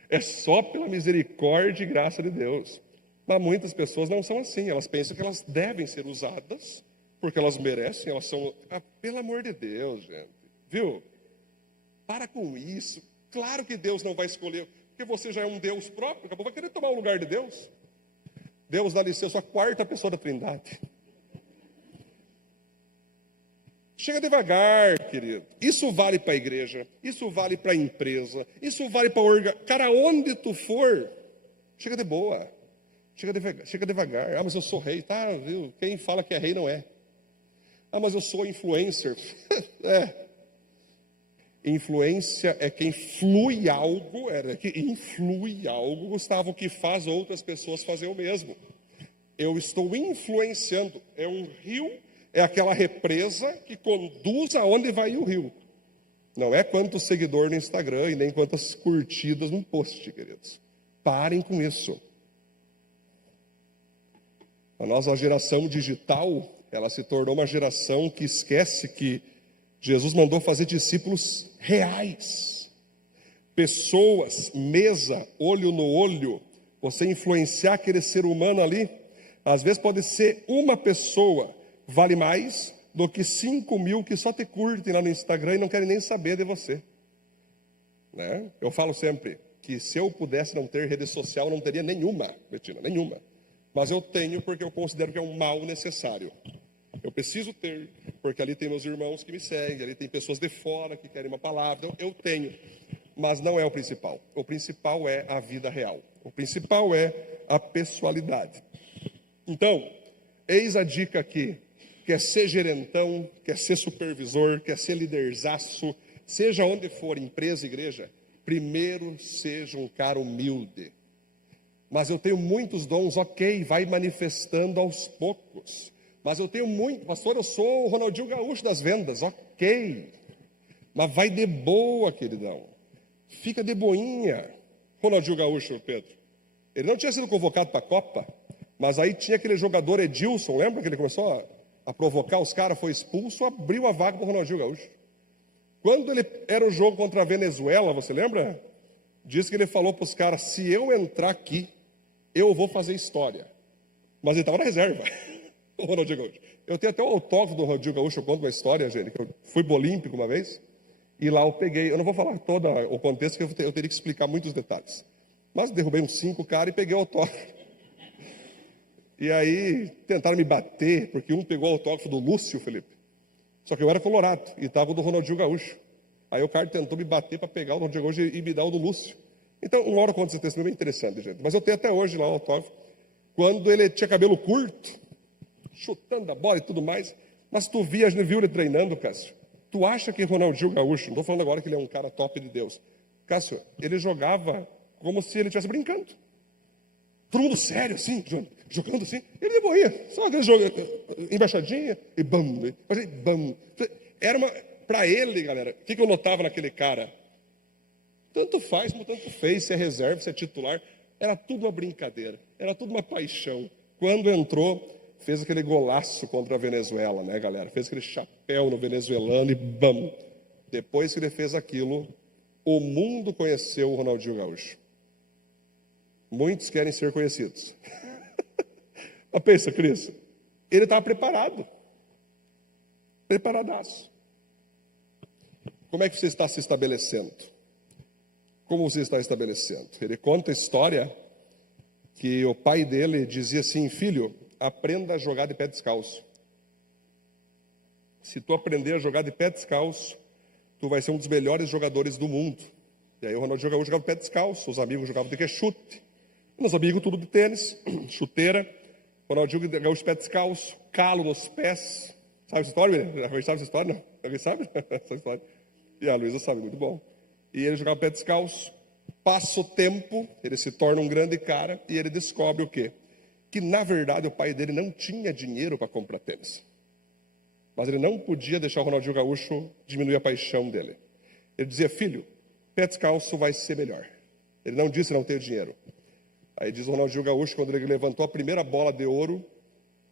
É só pela misericórdia e graça de Deus. Mas muitas pessoas não são assim. Elas pensam que elas devem ser usadas porque elas merecem. Elas são... pelo amor de Deus, gente. Viu? Para com isso. Claro que Deus não vai escolher, porque você já é um Deus próprio. Acabou, vai querer tomar o lugar de Deus. Deus dá licença, a quarta pessoa da Trindade. Chega devagar, querido. Isso vale para a igreja, isso vale para a empresa, isso vale para cara, onde tu for, chega de boa. Chega devagar. Ah, mas eu sou rei, tá? Viu? Quem fala que é rei não é. Ah, mas eu sou influencer. Influência é quem flui algo, Gustavo, que faz outras pessoas fazer o mesmo. Eu estou influenciando. É um rio, é aquela represa que conduz aonde vai o rio. Não é quantos seguidores no Instagram e nem quantas curtidas no post, queridos. Parem com isso. A nossa geração digital, ela se tornou uma geração que esquece que Jesus mandou fazer discípulos reais. Pessoas, mesa, olho no olho. Você influenciar aquele ser humano ali, às vezes pode ser uma pessoa, vale mais do que 5.000 que só te curtem lá no Instagram e não querem nem saber de você. Né? Eu falo sempre que se eu pudesse não ter rede social, eu não teria nenhuma, Betina, nenhuma. Mas eu tenho porque eu considero que é um mal necessário. Eu preciso ter, porque ali tem meus irmãos que me seguem, ali tem pessoas de fora que querem uma palavra. Então, eu tenho, mas não é o principal. O principal é a vida real. O principal é a pessoalidade. Então, eis a dica aqui. Quer ser gerentão, quer ser supervisor, quer ser liderzaço, seja onde for, empresa, igreja, primeiro seja um cara humilde. Mas eu tenho muitos dons, ok, vai manifestando aos poucos. Mas eu tenho muito, pastor, eu sou o Ronaldinho Gaúcho das vendas, ok. Mas vai de boa, queridão. Fica de boinha. Ronaldinho Gaúcho, Pedro. Ele não tinha sido convocado para a Copa, mas aí tinha aquele jogador Edilson, lembra que ele começou a provocar os caras, foi expulso, abriu a vaga para o Ronaldinho Gaúcho. Quando ele era o jogo contra a Venezuela, você lembra? Diz que ele falou para os caras, se eu entrar aqui, eu vou fazer história. Mas ele estava na reserva. O Ronaldinho Gaúcho. Eu tenho até o autógrafo do Ronaldinho Gaúcho, eu conto uma história, gente, que eu fui olímpico uma vez, e lá eu peguei, eu não vou falar todo o contexto, que eu teria que explicar muitos detalhes. Mas derrubei uns 5 caras e peguei o autógrafo. E aí tentaram me bater, porque um pegou o autógrafo do Lúcio, Felipe. Só que eu era colorado, e estava o do Ronaldinho Gaúcho. Aí o cara tentou me bater para pegar o Ronaldinho Gaúcho e me dar o do Lúcio. Então, uma hora eu conto esse testemunho bem interessante, gente. Mas eu tenho até hoje lá o autógrafo. Quando ele tinha cabelo curto, chutando a bola e tudo mais. Mas tu viu ele treinando, Cássio? Tu acha que Ronaldinho Gaúcho, não estou falando agora que ele é um cara top de Deus. Cássio, ele jogava como se ele estivesse brincando. Todo mundo sério, assim, jogando assim. Ele de boinha, só aquele jogo, embaixadinha e bam. Era para ele, galera, o que eu notava naquele cara? Tanto faz como tanto fez, se é reserva, se é titular. Era tudo uma brincadeira, era tudo uma paixão. Quando entrou, fez aquele golaço contra a Venezuela, né, galera? Fez aquele chapéu no venezuelano e bam. Depois que ele fez aquilo, o mundo conheceu o Ronaldinho Gaúcho. Muitos querem ser conhecidos. Mas pensa, Cris, ele estava preparado. Preparadaço. Como é que você está se estabelecendo? Como você está estabelecendo? Ele conta a história que o pai dele dizia assim, filho, aprenda a jogar de pé descalço. Se tu aprender a jogar de pé descalço, tu vai ser um dos melhores jogadores do mundo. E aí o Ronaldinho Gaúcho jogava de pé descalço, os amigos jogavam de que chute. Nós amigos tudo de tênis, chuteira, Ronaldinho Gaúcho pé descalço, calo nos pés. Sabe essa história, menino? Alguém sabe essa história? Não? Alguém sabe essa história? E a Luísa sabe, muito bom. E ele jogava pé descalço, passa o tempo, ele se torna um grande cara e ele descobre o quê? Que na verdade o pai dele não tinha dinheiro para comprar tênis. Mas ele não podia deixar o Ronaldinho Gaúcho diminuir a paixão dele. Ele dizia, filho, pé descalço vai ser melhor. Ele não disse não tenho dinheiro. Aí diz o Ronaldinho Gaúcho, quando ele levantou a primeira bola de ouro,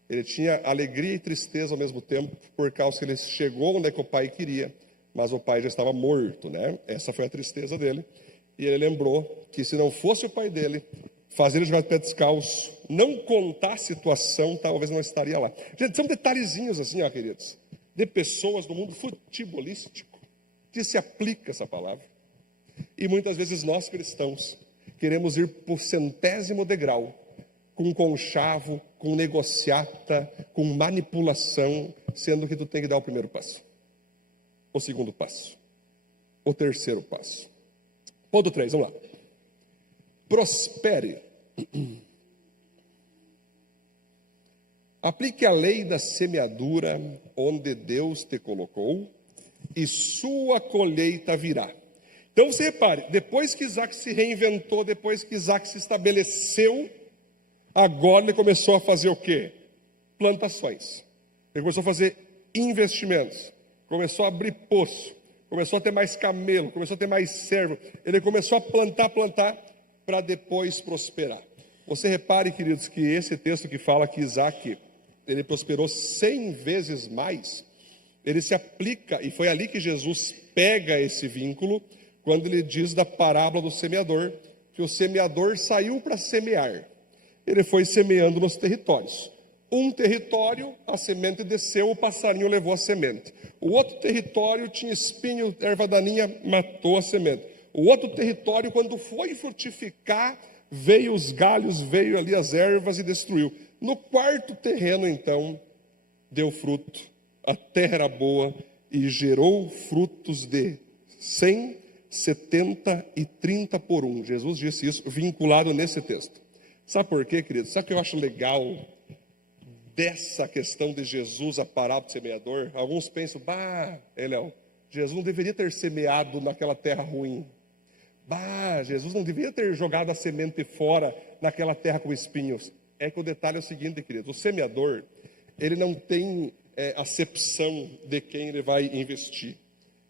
ele tinha alegria e tristeza ao mesmo tempo, por causa que ele chegou onde é que o pai queria, mas o pai já estava morto, né? Essa foi a tristeza dele. E ele lembrou que se não fosse o pai dele fazer ele jogar de pé descalço, não contar a situação, talvez não estaria lá. Gente, são detalhezinhos assim, ó, queridos, de pessoas do mundo futebolístico, que se aplica essa palavra. E muitas vezes nós cristãos queremos ir para o 100º degrau, com conchavo, com negociata, com manipulação, sendo que tu tem que dar o primeiro passo, o segundo passo, o terceiro passo. Ponto 3, vamos lá. Prospere. Aplique a lei da semeadura onde Deus te colocou e sua colheita virá. Então você repare, depois que Isaac se reinventou, depois que Isaac se estabeleceu, agora ele começou a fazer o quê? Plantações. Ele começou a fazer investimentos, começou a abrir poço, começou a ter mais camelo, começou a ter mais servo. Ele começou a plantar para depois prosperar. Você repare, queridos, que esse texto que fala que Isaac, ele prosperou 100 vezes mais, ele se aplica, e foi ali que Jesus pega esse vínculo, quando ele diz da parábola do semeador, que o semeador saiu para semear. Ele foi semeando nos territórios. Um território, a semente desceu, o passarinho levou a semente. O outro território tinha espinho, erva daninha, matou a semente. O outro território, quando foi frutificar, veio os galhos, veio ali as ervas e destruiu. No quarto terreno, então, deu fruto. A terra era boa e gerou frutos de 100, 70 e 30 por 1. Jesus disse isso, vinculado nesse texto. Sabe por quê, querido? Sabe o que eu acho legal dessa questão de Jesus, a parábola do semeador? Alguns pensam, Jesus não deveria ter semeado naquela terra ruim. Jesus não deveria ter jogado a semente fora naquela terra com espinhos. É que o detalhe é o seguinte, querido, o semeador, ele não tem acepção de quem ele vai investir.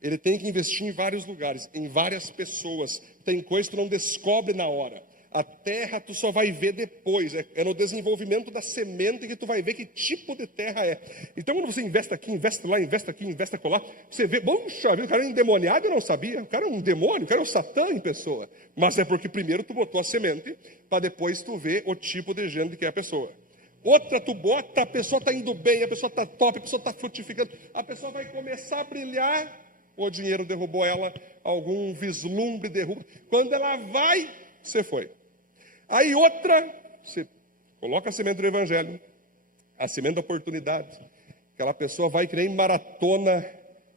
Ele tem que investir em vários lugares, em várias pessoas. Tem coisa que tu não descobre na hora. A terra tu só vai ver depois. É no desenvolvimento da semente que tu vai ver que tipo de terra é. Então quando você investe aqui, investe lá, investe aqui, investe acolá, você vê, poxa, o cara é endemoniado e não sabia. O cara é um demônio, o cara é um satã em pessoa. Mas é porque primeiro tu botou a semente, para depois tu ver o tipo de gente que é a pessoa. Outra tu bota, a pessoa está indo bem, a pessoa está top, a pessoa está frutificando, a pessoa vai começar a brilhar, o dinheiro derrubou ela, algum vislumbre derruba. Quando ela vai, você foi. Aí outra, você coloca a semente do evangelho, a semente da oportunidade. Aquela pessoa vai que nem maratona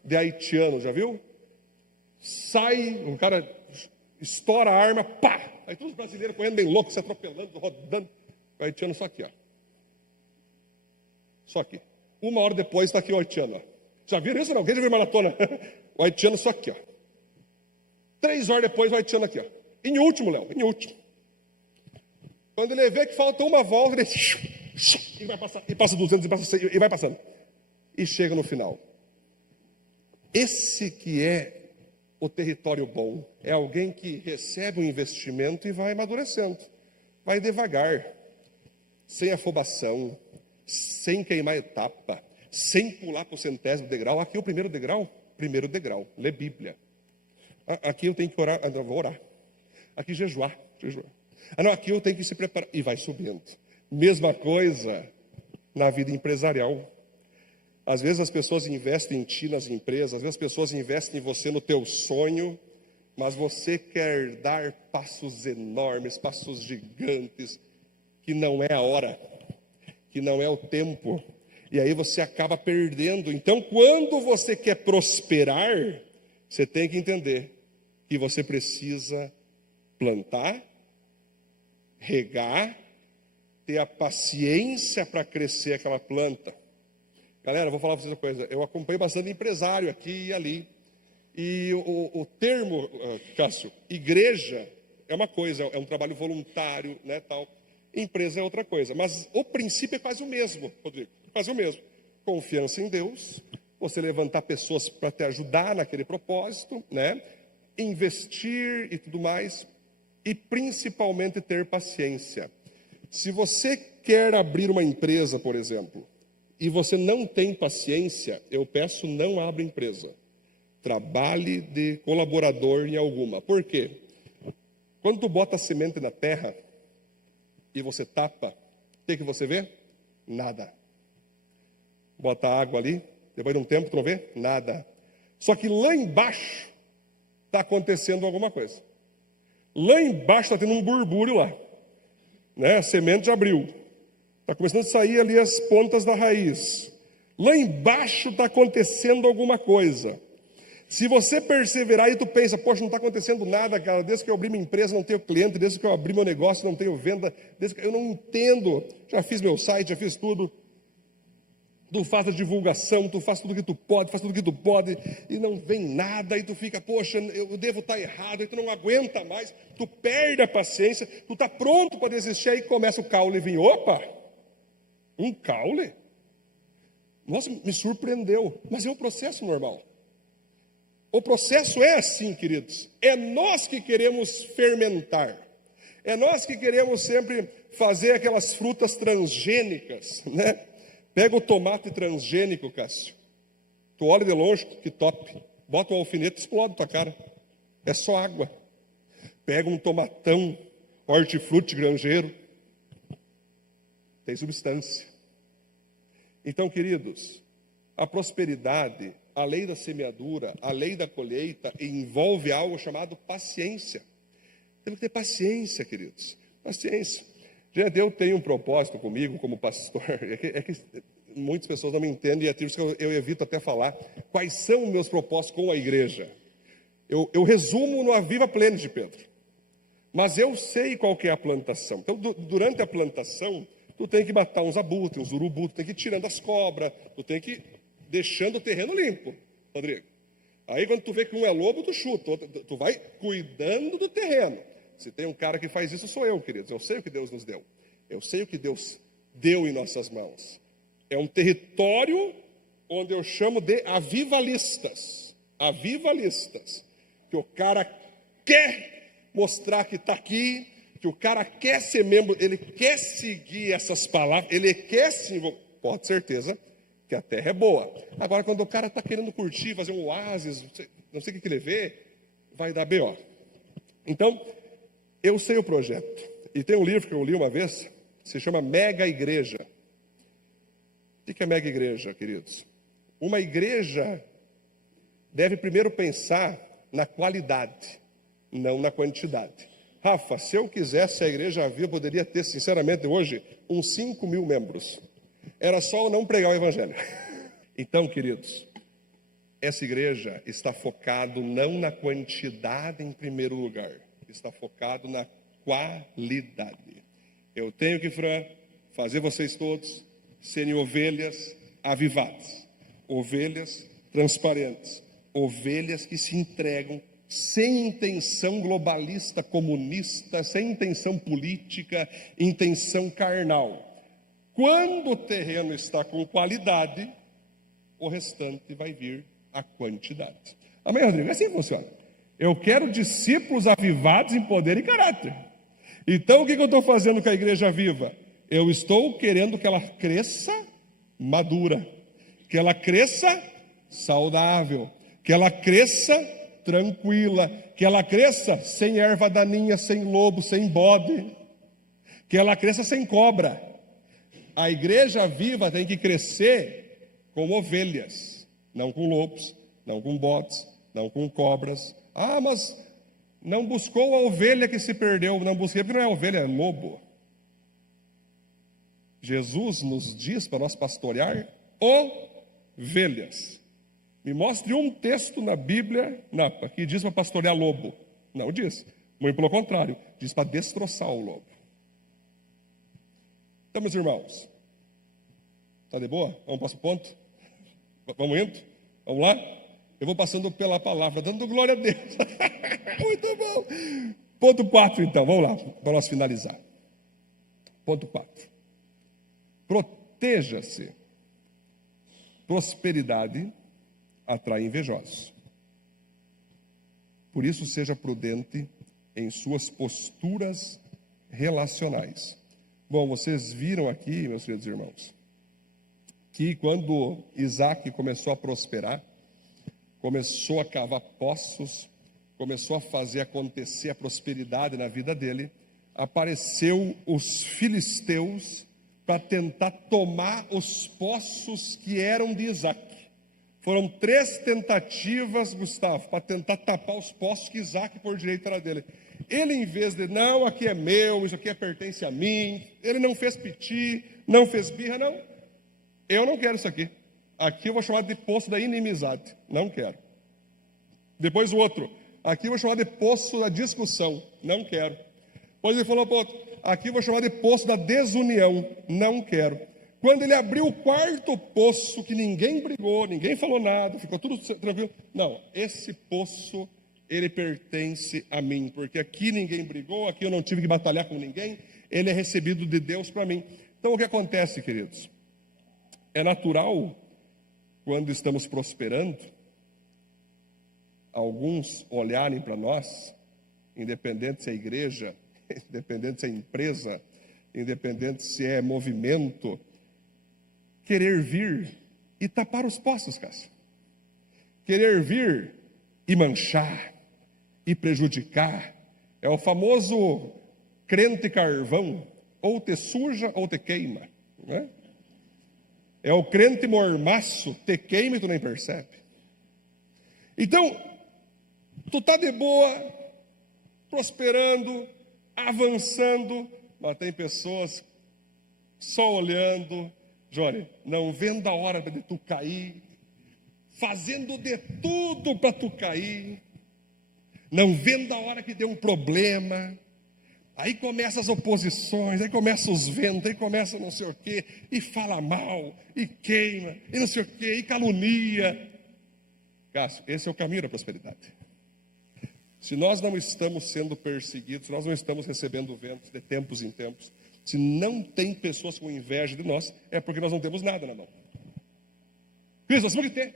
de haitiano, já viu? Sai, o cara estoura a arma, pá! Aí todos os brasileiros correndo bem loucos, se atropelando, rodando. O haitiano só aqui, ó. Só aqui. 1 hora depois está aqui o haitiano, ó. Já viram isso ou não? Quem já viu maratona? O haitiano só aqui, ó. 3 horas depois o haitiano aqui, ó. Em último, Léo, em último. Quando ele vê que falta uma volta, ele vai passar, e passa 200, e passa 100, e vai passando. E chega no final. Esse que é o território bom. É alguém que recebe um investimento e vai amadurecendo. Vai devagar. Sem afobação. Sem queimar etapa. Sem pular para o 100º degrau. Aqui é o primeiro degrau. Primeiro degrau. Lê Bíblia. Aqui eu tenho que orar. Eu vou orar. Aqui jejuar. Não, aqui eu tenho que se preparar. E vai subindo. Mesma coisa na vida empresarial. Às vezes as pessoas investem em ti nas empresas, às vezes as pessoas investem em você no teu sonho, mas você quer dar passos enormes, passos gigantes, que não é a hora, que não é o tempo, e aí você acaba perdendo. Então, quando você quer prosperar, você tem que entender que você precisa plantar regar, ter a paciência para crescer aquela planta. Galera, vou falar para vocês uma coisa, eu acompanho bastante empresário aqui e ali, e o termo, Cássio, igreja é uma coisa, é um trabalho voluntário, né, tal. Empresa é outra coisa, mas o princípio é quase o mesmo, Rodrigo, quase o mesmo. Confiança em Deus, você levantar pessoas para te ajudar naquele propósito, né, investir e tudo mais, e principalmente ter paciência. Se você quer abrir uma empresa, por exemplo, e você não tem paciência, eu peço, não abra empresa. Trabalhe de colaborador em alguma. Por quê? Quando tu bota a semente na terra e você tapa, o que você vê? Nada. Bota água ali, depois de um tempo tu não vê? Nada. Só que lá embaixo está acontecendo alguma coisa. Lá embaixo está tendo um burbúrio lá. Né? A semente já abriu. Está começando a sair ali as pontas da raiz. Lá embaixo está acontecendo alguma coisa. Se você perseverar e tu pensa, poxa, não está acontecendo nada, cara, desde que eu abri minha empresa não tenho cliente, desde que eu abri meu negócio não tenho venda, desde que eu não entendo, já fiz meu site, já fiz tudo. Tu faz a divulgação, tu faz tudo que tu pode, e não vem nada, e tu fica, poxa, eu devo estar errado, e tu não aguenta mais, tu perde a paciência, tu está pronto para desistir, aí começa o caule vir, opa, um caule? Nossa, me surpreendeu, mas é um processo normal. O processo é assim, queridos, é nós que queremos fermentar, é nós que queremos sempre fazer aquelas frutas transgênicas, né? Pega o tomate transgênico, Cássio, tu olha de longe, que top, bota um alfinete, explode tua cara, é só água. Pega um tomatão, hortifruti grangeiro, tem substância. Então, queridos, a prosperidade, a lei da semeadura, a lei da colheita, envolve algo chamado paciência. Temos que ter paciência, queridos, paciência. Gente, eu tenho um propósito comigo como pastor, é que muitas pessoas não me entendem, e é isso que eu evito até falar, quais são os meus propósitos com a igreja. Eu resumo no Aviva Pleno de Pedro, mas eu sei qual que é a plantação. Então, durante a plantação, tu tem que matar uns abutres, uns urubu, tu tem que ir tirando as cobras, tu tem que ir deixando o terreno limpo, Rodrigo. Aí quando tu vê que um é lobo, tu chuta, tu vai cuidando do terreno. Se tem um cara que faz isso, sou eu, queridos. Eu sei o que Deus nos deu. Eu sei o que Deus deu em nossas mãos. É um território onde eu chamo de avivalistas. Avivalistas. Que o cara quer mostrar que está aqui, que o cara quer ser membro, ele quer seguir essas palavras, ele quer se envolver. Pode ter certeza que a terra é boa. Agora, quando o cara está querendo curtir, fazer um oásis, não sei o que ele vê, vai dar B.O. Então, eu sei o projeto. E tem um livro que eu li uma vez, se chama Mega Igreja. O que é mega igreja, queridos? Uma igreja deve primeiro pensar na qualidade, não na quantidade. Rafa, se eu quisesse a igreja viva, eu poderia ter, sinceramente, hoje, uns 5 mil membros. Era só eu não pregar o evangelho. Então, queridos, essa igreja está focado não na quantidade em primeiro lugar, está focado na qualidade. Eu tenho que fazer vocês todos serem ovelhas avivadas, ovelhas transparentes, ovelhas que se entregam sem intenção globalista, comunista, sem intenção política, intenção carnal. Quando o terreno está com qualidade, o restante vai vir a quantidade. Amém, Rodrigo? Assim funciona. Eu quero discípulos avivados em poder e caráter. Então, o que eu estou fazendo com a igreja viva? Eu estou querendo que ela cresça madura, que ela cresça saudável, que ela cresça tranquila, que ela cresça sem erva daninha, sem lobo, sem bode, que ela cresça sem cobra. A igreja viva tem que crescer com ovelhas, não com lobos, não com bodes, não com cobras. Ah, mas não buscou a ovelha que se perdeu. Não busquei, porque não é ovelha, é lobo. Jesus nos diz para nós pastorear ovelhas. Me mostre um texto na Bíblia, Napa, que diz para pastorear lobo. Não diz. Muito pelo contrário, diz para destroçar o lobo. Então, meus irmãos, está de boa? Vamos para o ponto? Vamos indo? Vamos lá? Eu vou passando pela palavra, dando glória a Deus. Muito bom. Ponto 4, então, vamos lá, para nós finalizar. Ponto 4. Proteja-se. Prosperidade atrai invejosos. Por isso, seja prudente em suas posturas relacionais. Bom, vocês viram aqui, meus queridos irmãos, que quando Isaac começou a prosperar, começou a cavar poços, começou a fazer acontecer a prosperidade na vida dele, apareceu os filisteus para tentar tomar os poços que eram de Isaac. Foram 3 tentativas, Gustavo, para tentar tapar os poços que Isaac por direito era dele. Ele, em vez de, não, aqui é meu, isso aqui pertence a mim, ele não fez piti, não fez birra, não. Eu não quero isso aqui. Aqui eu vou chamar de poço da inimizade. Não quero. Depois o outro. Aqui eu vou chamar de poço da discussão. Não quero. Depois ele falou para o outro. Aqui eu vou chamar de poço da desunião. Não quero. Quando ele abriu o 4º poço, que ninguém brigou, ninguém falou nada, ficou tudo tranquilo. Não, esse poço, ele pertence a mim. Porque aqui ninguém brigou, aqui eu não tive que batalhar com ninguém. Ele é recebido de Deus para mim. Então o que acontece, queridos? É natural, quando estamos prosperando, alguns olharem para nós, independente se é igreja, independente se é empresa, independente se é movimento, querer vir e tapar os poços, Cássio. Querer vir e manchar, e prejudicar. É o famoso crente carvão, ou te suja ou te queima, né? É o crente mormaço, te queima e tu nem percebe. Então, tu está de boa, prosperando, avançando, mas tem pessoas só olhando, Johnny, não vendo a hora de tu cair, fazendo de tudo para tu cair, não vendo a hora que deu um problema. Aí começam as oposições, aí começam os ventos, aí começa não sei o quê, e fala mal, e queima, e não sei o quê, e calunia. Cássio, esse é o caminho da prosperidade. Se nós não estamos sendo perseguidos, se nós não estamos recebendo ventos de tempos em tempos, se não tem pessoas com inveja de nós, é porque nós não temos nada na mão. Cristo, nós temos que ter.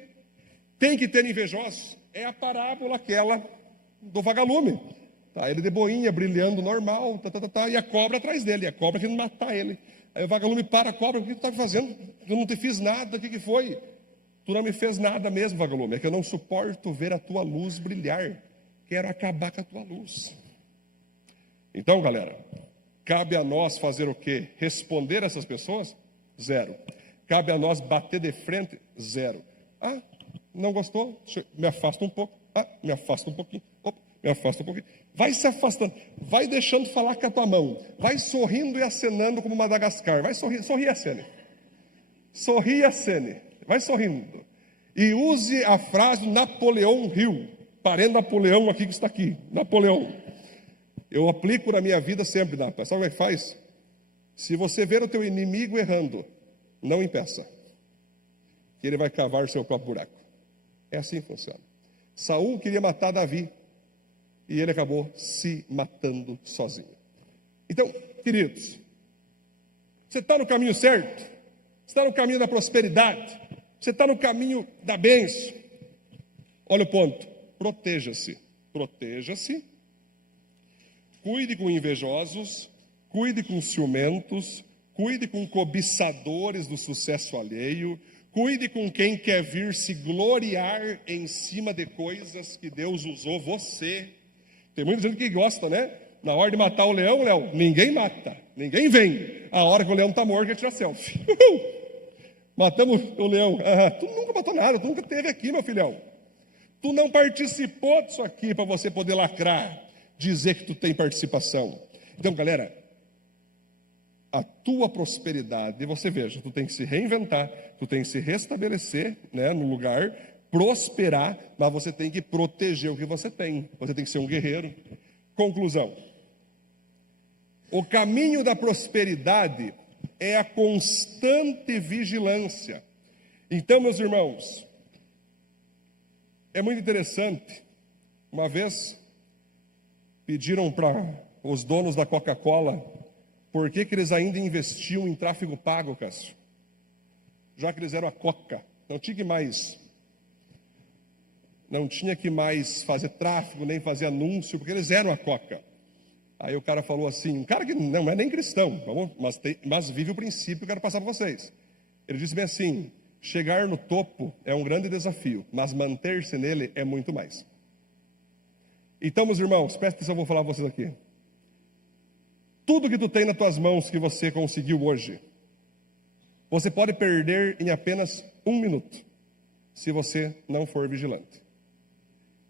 Tem que ter invejosos. É a parábola aquela do vagalume. Tá, ele de boinha, brilhando normal, e a cobra atrás dele, a cobra querendo matar ele. Aí o vagalume para a cobra, o que tu está fazendo? Eu não te fiz nada, o que foi? Tu não me fez nada mesmo, vagalume, é que eu não suporto ver a tua luz brilhar, quero acabar com a tua luz. Então, galera, cabe a nós fazer o quê? Responder a essas pessoas? 0. Cabe a nós bater de frente? 0. Ah, não gostou? Me afasta um pouco. Ah, me afasta um pouquinho. Opa, me afasta um pouquinho. Vai se afastando, vai deixando falar com a tua mão, vai sorrindo e acenando como Madagascar, vai sorrir a cena. Sorri a cena, vai sorrindo. E use a frase do Napoleão Hill, parente Napoleão aqui que está aqui, Napoleão. Eu aplico na minha vida sempre, Napa. Sabe como é que faz? Se você ver o teu inimigo errando, não impeça, que ele vai cavar o seu próprio buraco. É assim que funciona. Saul queria matar Davi, e ele acabou se matando sozinho. Então, queridos, você está no caminho certo? Você está no caminho da prosperidade? Você está no caminho da bênção? Olha o ponto, proteja-se. Proteja-se. Cuide com invejosos, cuide com ciumentos, cuide com cobiçadores do sucesso alheio, cuide com quem quer vir se gloriar em cima de coisas que Deus usou você. Tem muita gente que gosta, né? Na hora de matar o leão, Léo, ninguém mata, ninguém vem. A hora que o leão está morto, quer tirar selfie. Matamos o leão. Tu nunca matou nada, tu nunca esteve aqui, meu filhão. Tu não participou disso aqui para você poder lacrar, dizer que tu tem participação. Então, galera, a tua prosperidade, você veja, tu tem que se reinventar, tu tem que se restabelecer, né, no lugar, prosperar, mas você tem que proteger o que você tem. Você tem que ser um guerreiro. Conclusão. O caminho da prosperidade é a constante vigilância. Então, meus irmãos, é muito interessante. Uma vez pediram para os donos da Coca-Cola por que eles ainda investiam em tráfego pago, Cássio. Já que eles eram a Coca, não tinha que mais fazer tráfego, nem fazer anúncio, porque eles eram a Coca. Aí o cara falou assim, um cara que não é nem cristão, mas vive o princípio que eu quero passar para vocês. Ele disse bem assim, chegar no topo é um grande desafio, mas manter-se nele é muito mais. Então, meus irmãos, presta atenção, eu vou falar para vocês aqui. Tudo que tu tem nas tuas mãos que você conseguiu hoje, você pode perder em apenas 1 minuto, se você não for vigilante.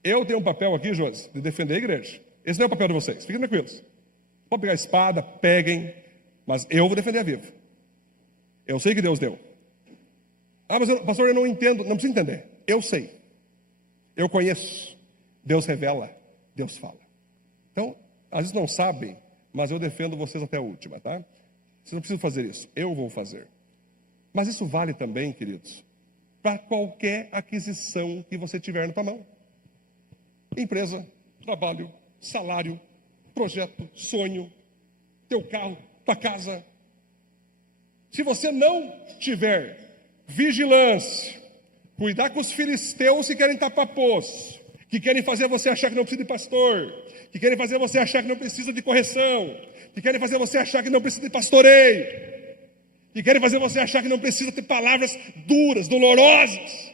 Eu tenho um papel aqui, Josi, de defender a igreja. Esse não é o papel de vocês, fiquem tranquilos. Pode pegar a espada, peguem, mas eu vou defender a Viva. Eu sei que Deus deu. Mas pastor, eu não entendo. Não precisa entender. Eu sei. Eu conheço. Deus revela. Deus fala. Então, às vezes não sabem, mas eu defendo vocês até a última, tá? Vocês não precisam fazer isso. Eu vou fazer. Mas isso vale também, queridos, para qualquer aquisição que você tiver na tua mão. Empresa, trabalho, salário, projeto, sonho, teu carro, tua casa. Se você não tiver vigilância, cuidar com os filisteus que querem tapar poço, que querem fazer você achar que não precisa de pastor, que querem fazer você achar que não precisa de correção, que querem fazer você achar que não precisa de pastoreio, que querem fazer você achar que não precisa ter palavras duras, dolorosas.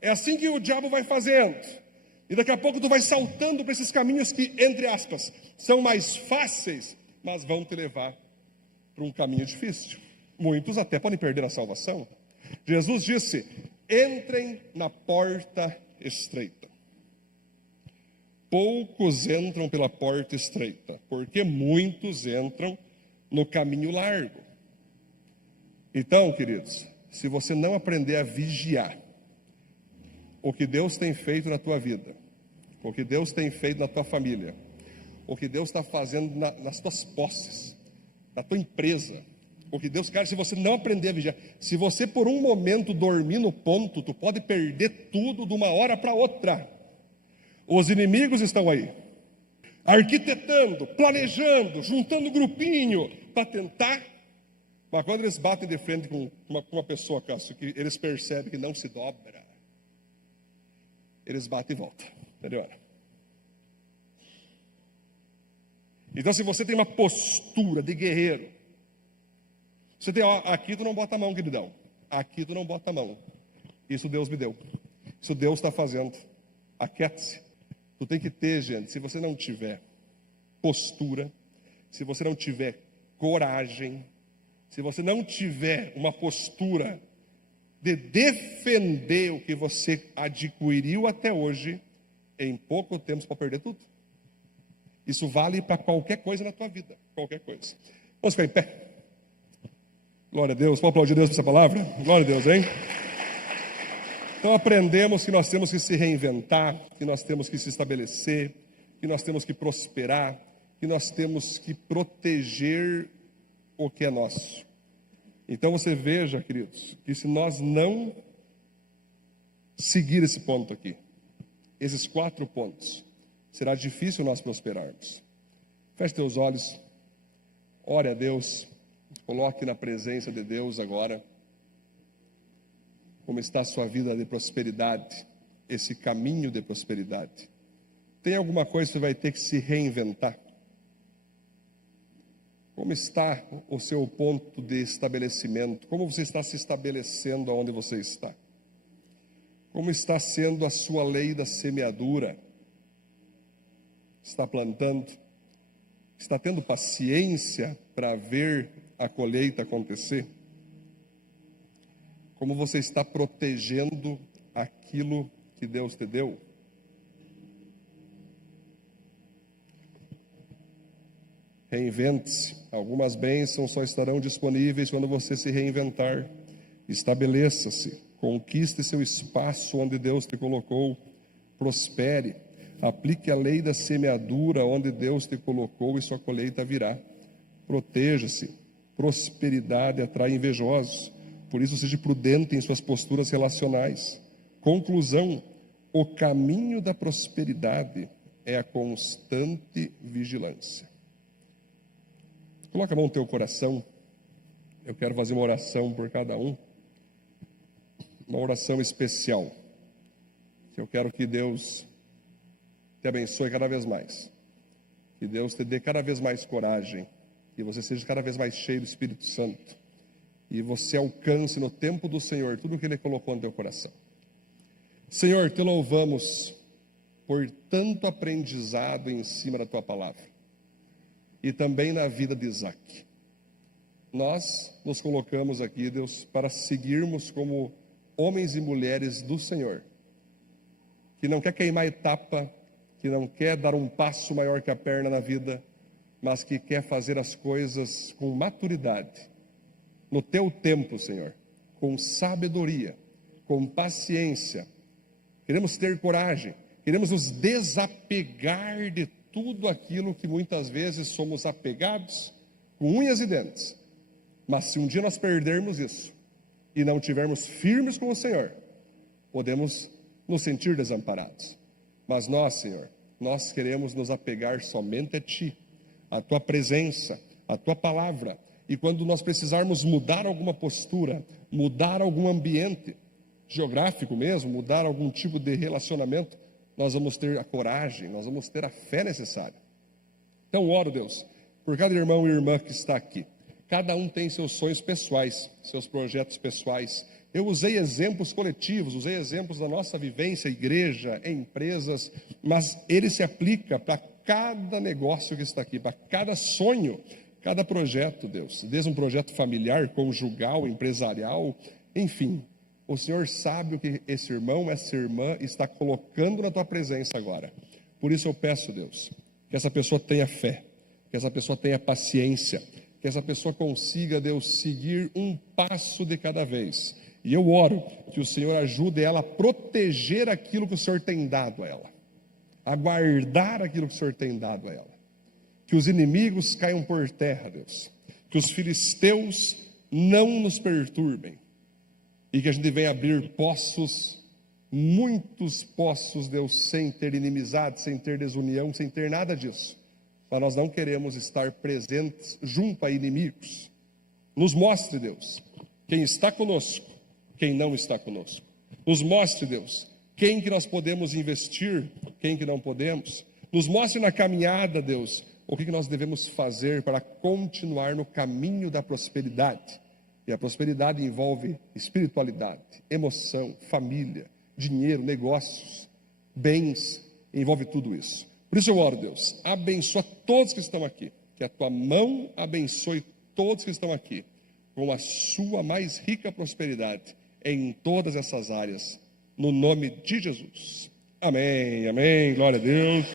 É assim que o diabo vai fazendo. E daqui a pouco tu vai saltando para esses caminhos que, entre aspas, são mais fáceis, mas vão te levar para um caminho difícil. Muitos até podem perder a salvação. Jesus disse, entrem na porta estreita. Poucos entram pela porta estreita, porque muitos entram no caminho largo. Então, queridos, se você não aprender a vigiar o que Deus tem feito na tua vida, o que Deus tem feito na tua família, o que Deus está fazendo nas tuas posses, na tua empresa, o que Deus quer, se você não aprender a vigiar, se você por um momento dormir no ponto, tu pode perder tudo de uma hora para outra. Os inimigos estão aí, arquitetando, planejando, juntando grupinho para tentar. Mas quando eles batem de frente com uma pessoa, Cássio, que eles percebem que não se dobra, eles batem e voltam. Entendeu? Então, se você tem uma postura de guerreiro, você tem, aqui tu não bota a mão, queridão. Aqui tu não bota a mão. Isso Deus me deu. Isso Deus está fazendo. Aquiete-se. Tu tem que ter, gente, se você não tiver postura, se você não tiver coragem, se você não tiver uma postura de defender o que você adquiriu até hoje, em pouco tempo você pode perder tudo. Isso vale para qualquer coisa na tua vida. Qualquer coisa. Vamos ficar em pé. Glória a Deus. Vamos aplaudir Deus por essa palavra? Glória a Deus, hein? Então aprendemos que nós temos que se reinventar, que nós temos que se estabelecer, que nós temos que prosperar, que nós temos que proteger o que é nosso. Então você veja, queridos, que se nós não seguir esse ponto aqui, esses 4 pontos, será difícil nós prosperarmos. Feche teus olhos, ore a Deus, coloque na presença de Deus agora, como está a sua vida de prosperidade, esse caminho de prosperidade. Tem alguma coisa que você vai ter que se reinventar? Como está o seu ponto de estabelecimento? Como você está se estabelecendo aonde você está? Como está sendo a sua lei da semeadura? Está plantando? Está tendo paciência para ver a colheita acontecer? Como você está protegendo aquilo que Deus te deu? Reinvente-se. Algumas bênçãos só estarão disponíveis quando você se reinventar. Estabeleça-se. Conquiste seu espaço onde Deus te colocou. Prospere. Aplique a lei da semeadura onde Deus te colocou e sua colheita virá. Proteja-se. prosperidade atrai invejosos. Por isso, seja prudente em suas posturas relacionais. Conclusão: o caminho da prosperidade é a constante vigilância. Coloca a mão no teu coração. Eu quero fazer uma oração por cada um. Uma oração especial. Eu quero que Deus te abençoe cada vez mais. Que Deus te dê cada vez mais coragem. Que você seja cada vez mais cheio do Espírito Santo. E você alcance no tempo do Senhor tudo o que Ele colocou no teu coração. Senhor, te louvamos por tanto aprendizado em cima da tua palavra. E também na vida de Isaac. Nós nos colocamos aqui, Deus, para seguirmos como homens e mulheres do Senhor. Que não quer queimar etapa, que não quer dar um passo maior que a perna na vida, mas que quer fazer as coisas com maturidade, no teu tempo, Senhor, com sabedoria, com paciência. Queremos ter coragem, queremos nos desapegar de tudo aquilo que muitas vezes somos apegados com unhas e dentes. Mas se um dia nós perdermos isso e não tivermos firmes com o Senhor, podemos nos sentir desamparados. Mas nós, Senhor, nós queremos nos apegar somente a Ti, a Tua presença, a Tua palavra. E quando nós precisarmos mudar alguma postura, mudar algum ambiente geográfico mesmo, mudar algum tipo de relacionamento, nós vamos ter a coragem, nós vamos ter a fé necessária. Então, oro, Deus, por cada irmão e irmã que está aqui. Cada um tem seus sonhos pessoais, seus projetos pessoais. Eu usei exemplos coletivos, usei exemplos da nossa vivência, igreja, empresas, mas ele se aplica para cada negócio que está aqui, para cada sonho, cada projeto, Deus. Desde um projeto familiar, conjugal, empresarial, enfim. O Senhor sabe o que esse irmão, essa irmã está colocando na tua presença agora. Por isso eu peço, Deus, que essa pessoa tenha fé, que essa pessoa tenha paciência, que essa pessoa consiga, Deus, seguir um passo de cada vez. E eu oro que o Senhor ajude ela a proteger aquilo que o Senhor tem dado a ela, a guardar aquilo que o Senhor tem dado a ela. Que os inimigos caiam por terra, Deus. Que os filisteus não nos perturbem. E que a gente venha abrir poços, muitos poços, Deus, sem ter inimizade, sem ter desunião, sem ter nada disso. Mas nós não queremos estar presentes junto a inimigos. Nos mostre, Deus, quem está conosco, quem não está conosco. Nos mostre, Deus, quem que nós podemos investir, quem que não podemos. Nos mostre na caminhada, Deus, o que nós devemos fazer para continuar no caminho da prosperidade. E a prosperidade envolve espiritualidade, emoção, família, dinheiro, negócios, bens, envolve tudo isso. Por isso eu oro, Deus, abençoa todos que estão aqui, que a tua mão abençoe todos que estão aqui, com a sua mais rica prosperidade em todas essas áreas, no nome de Jesus. Amém, amém, glória a Deus.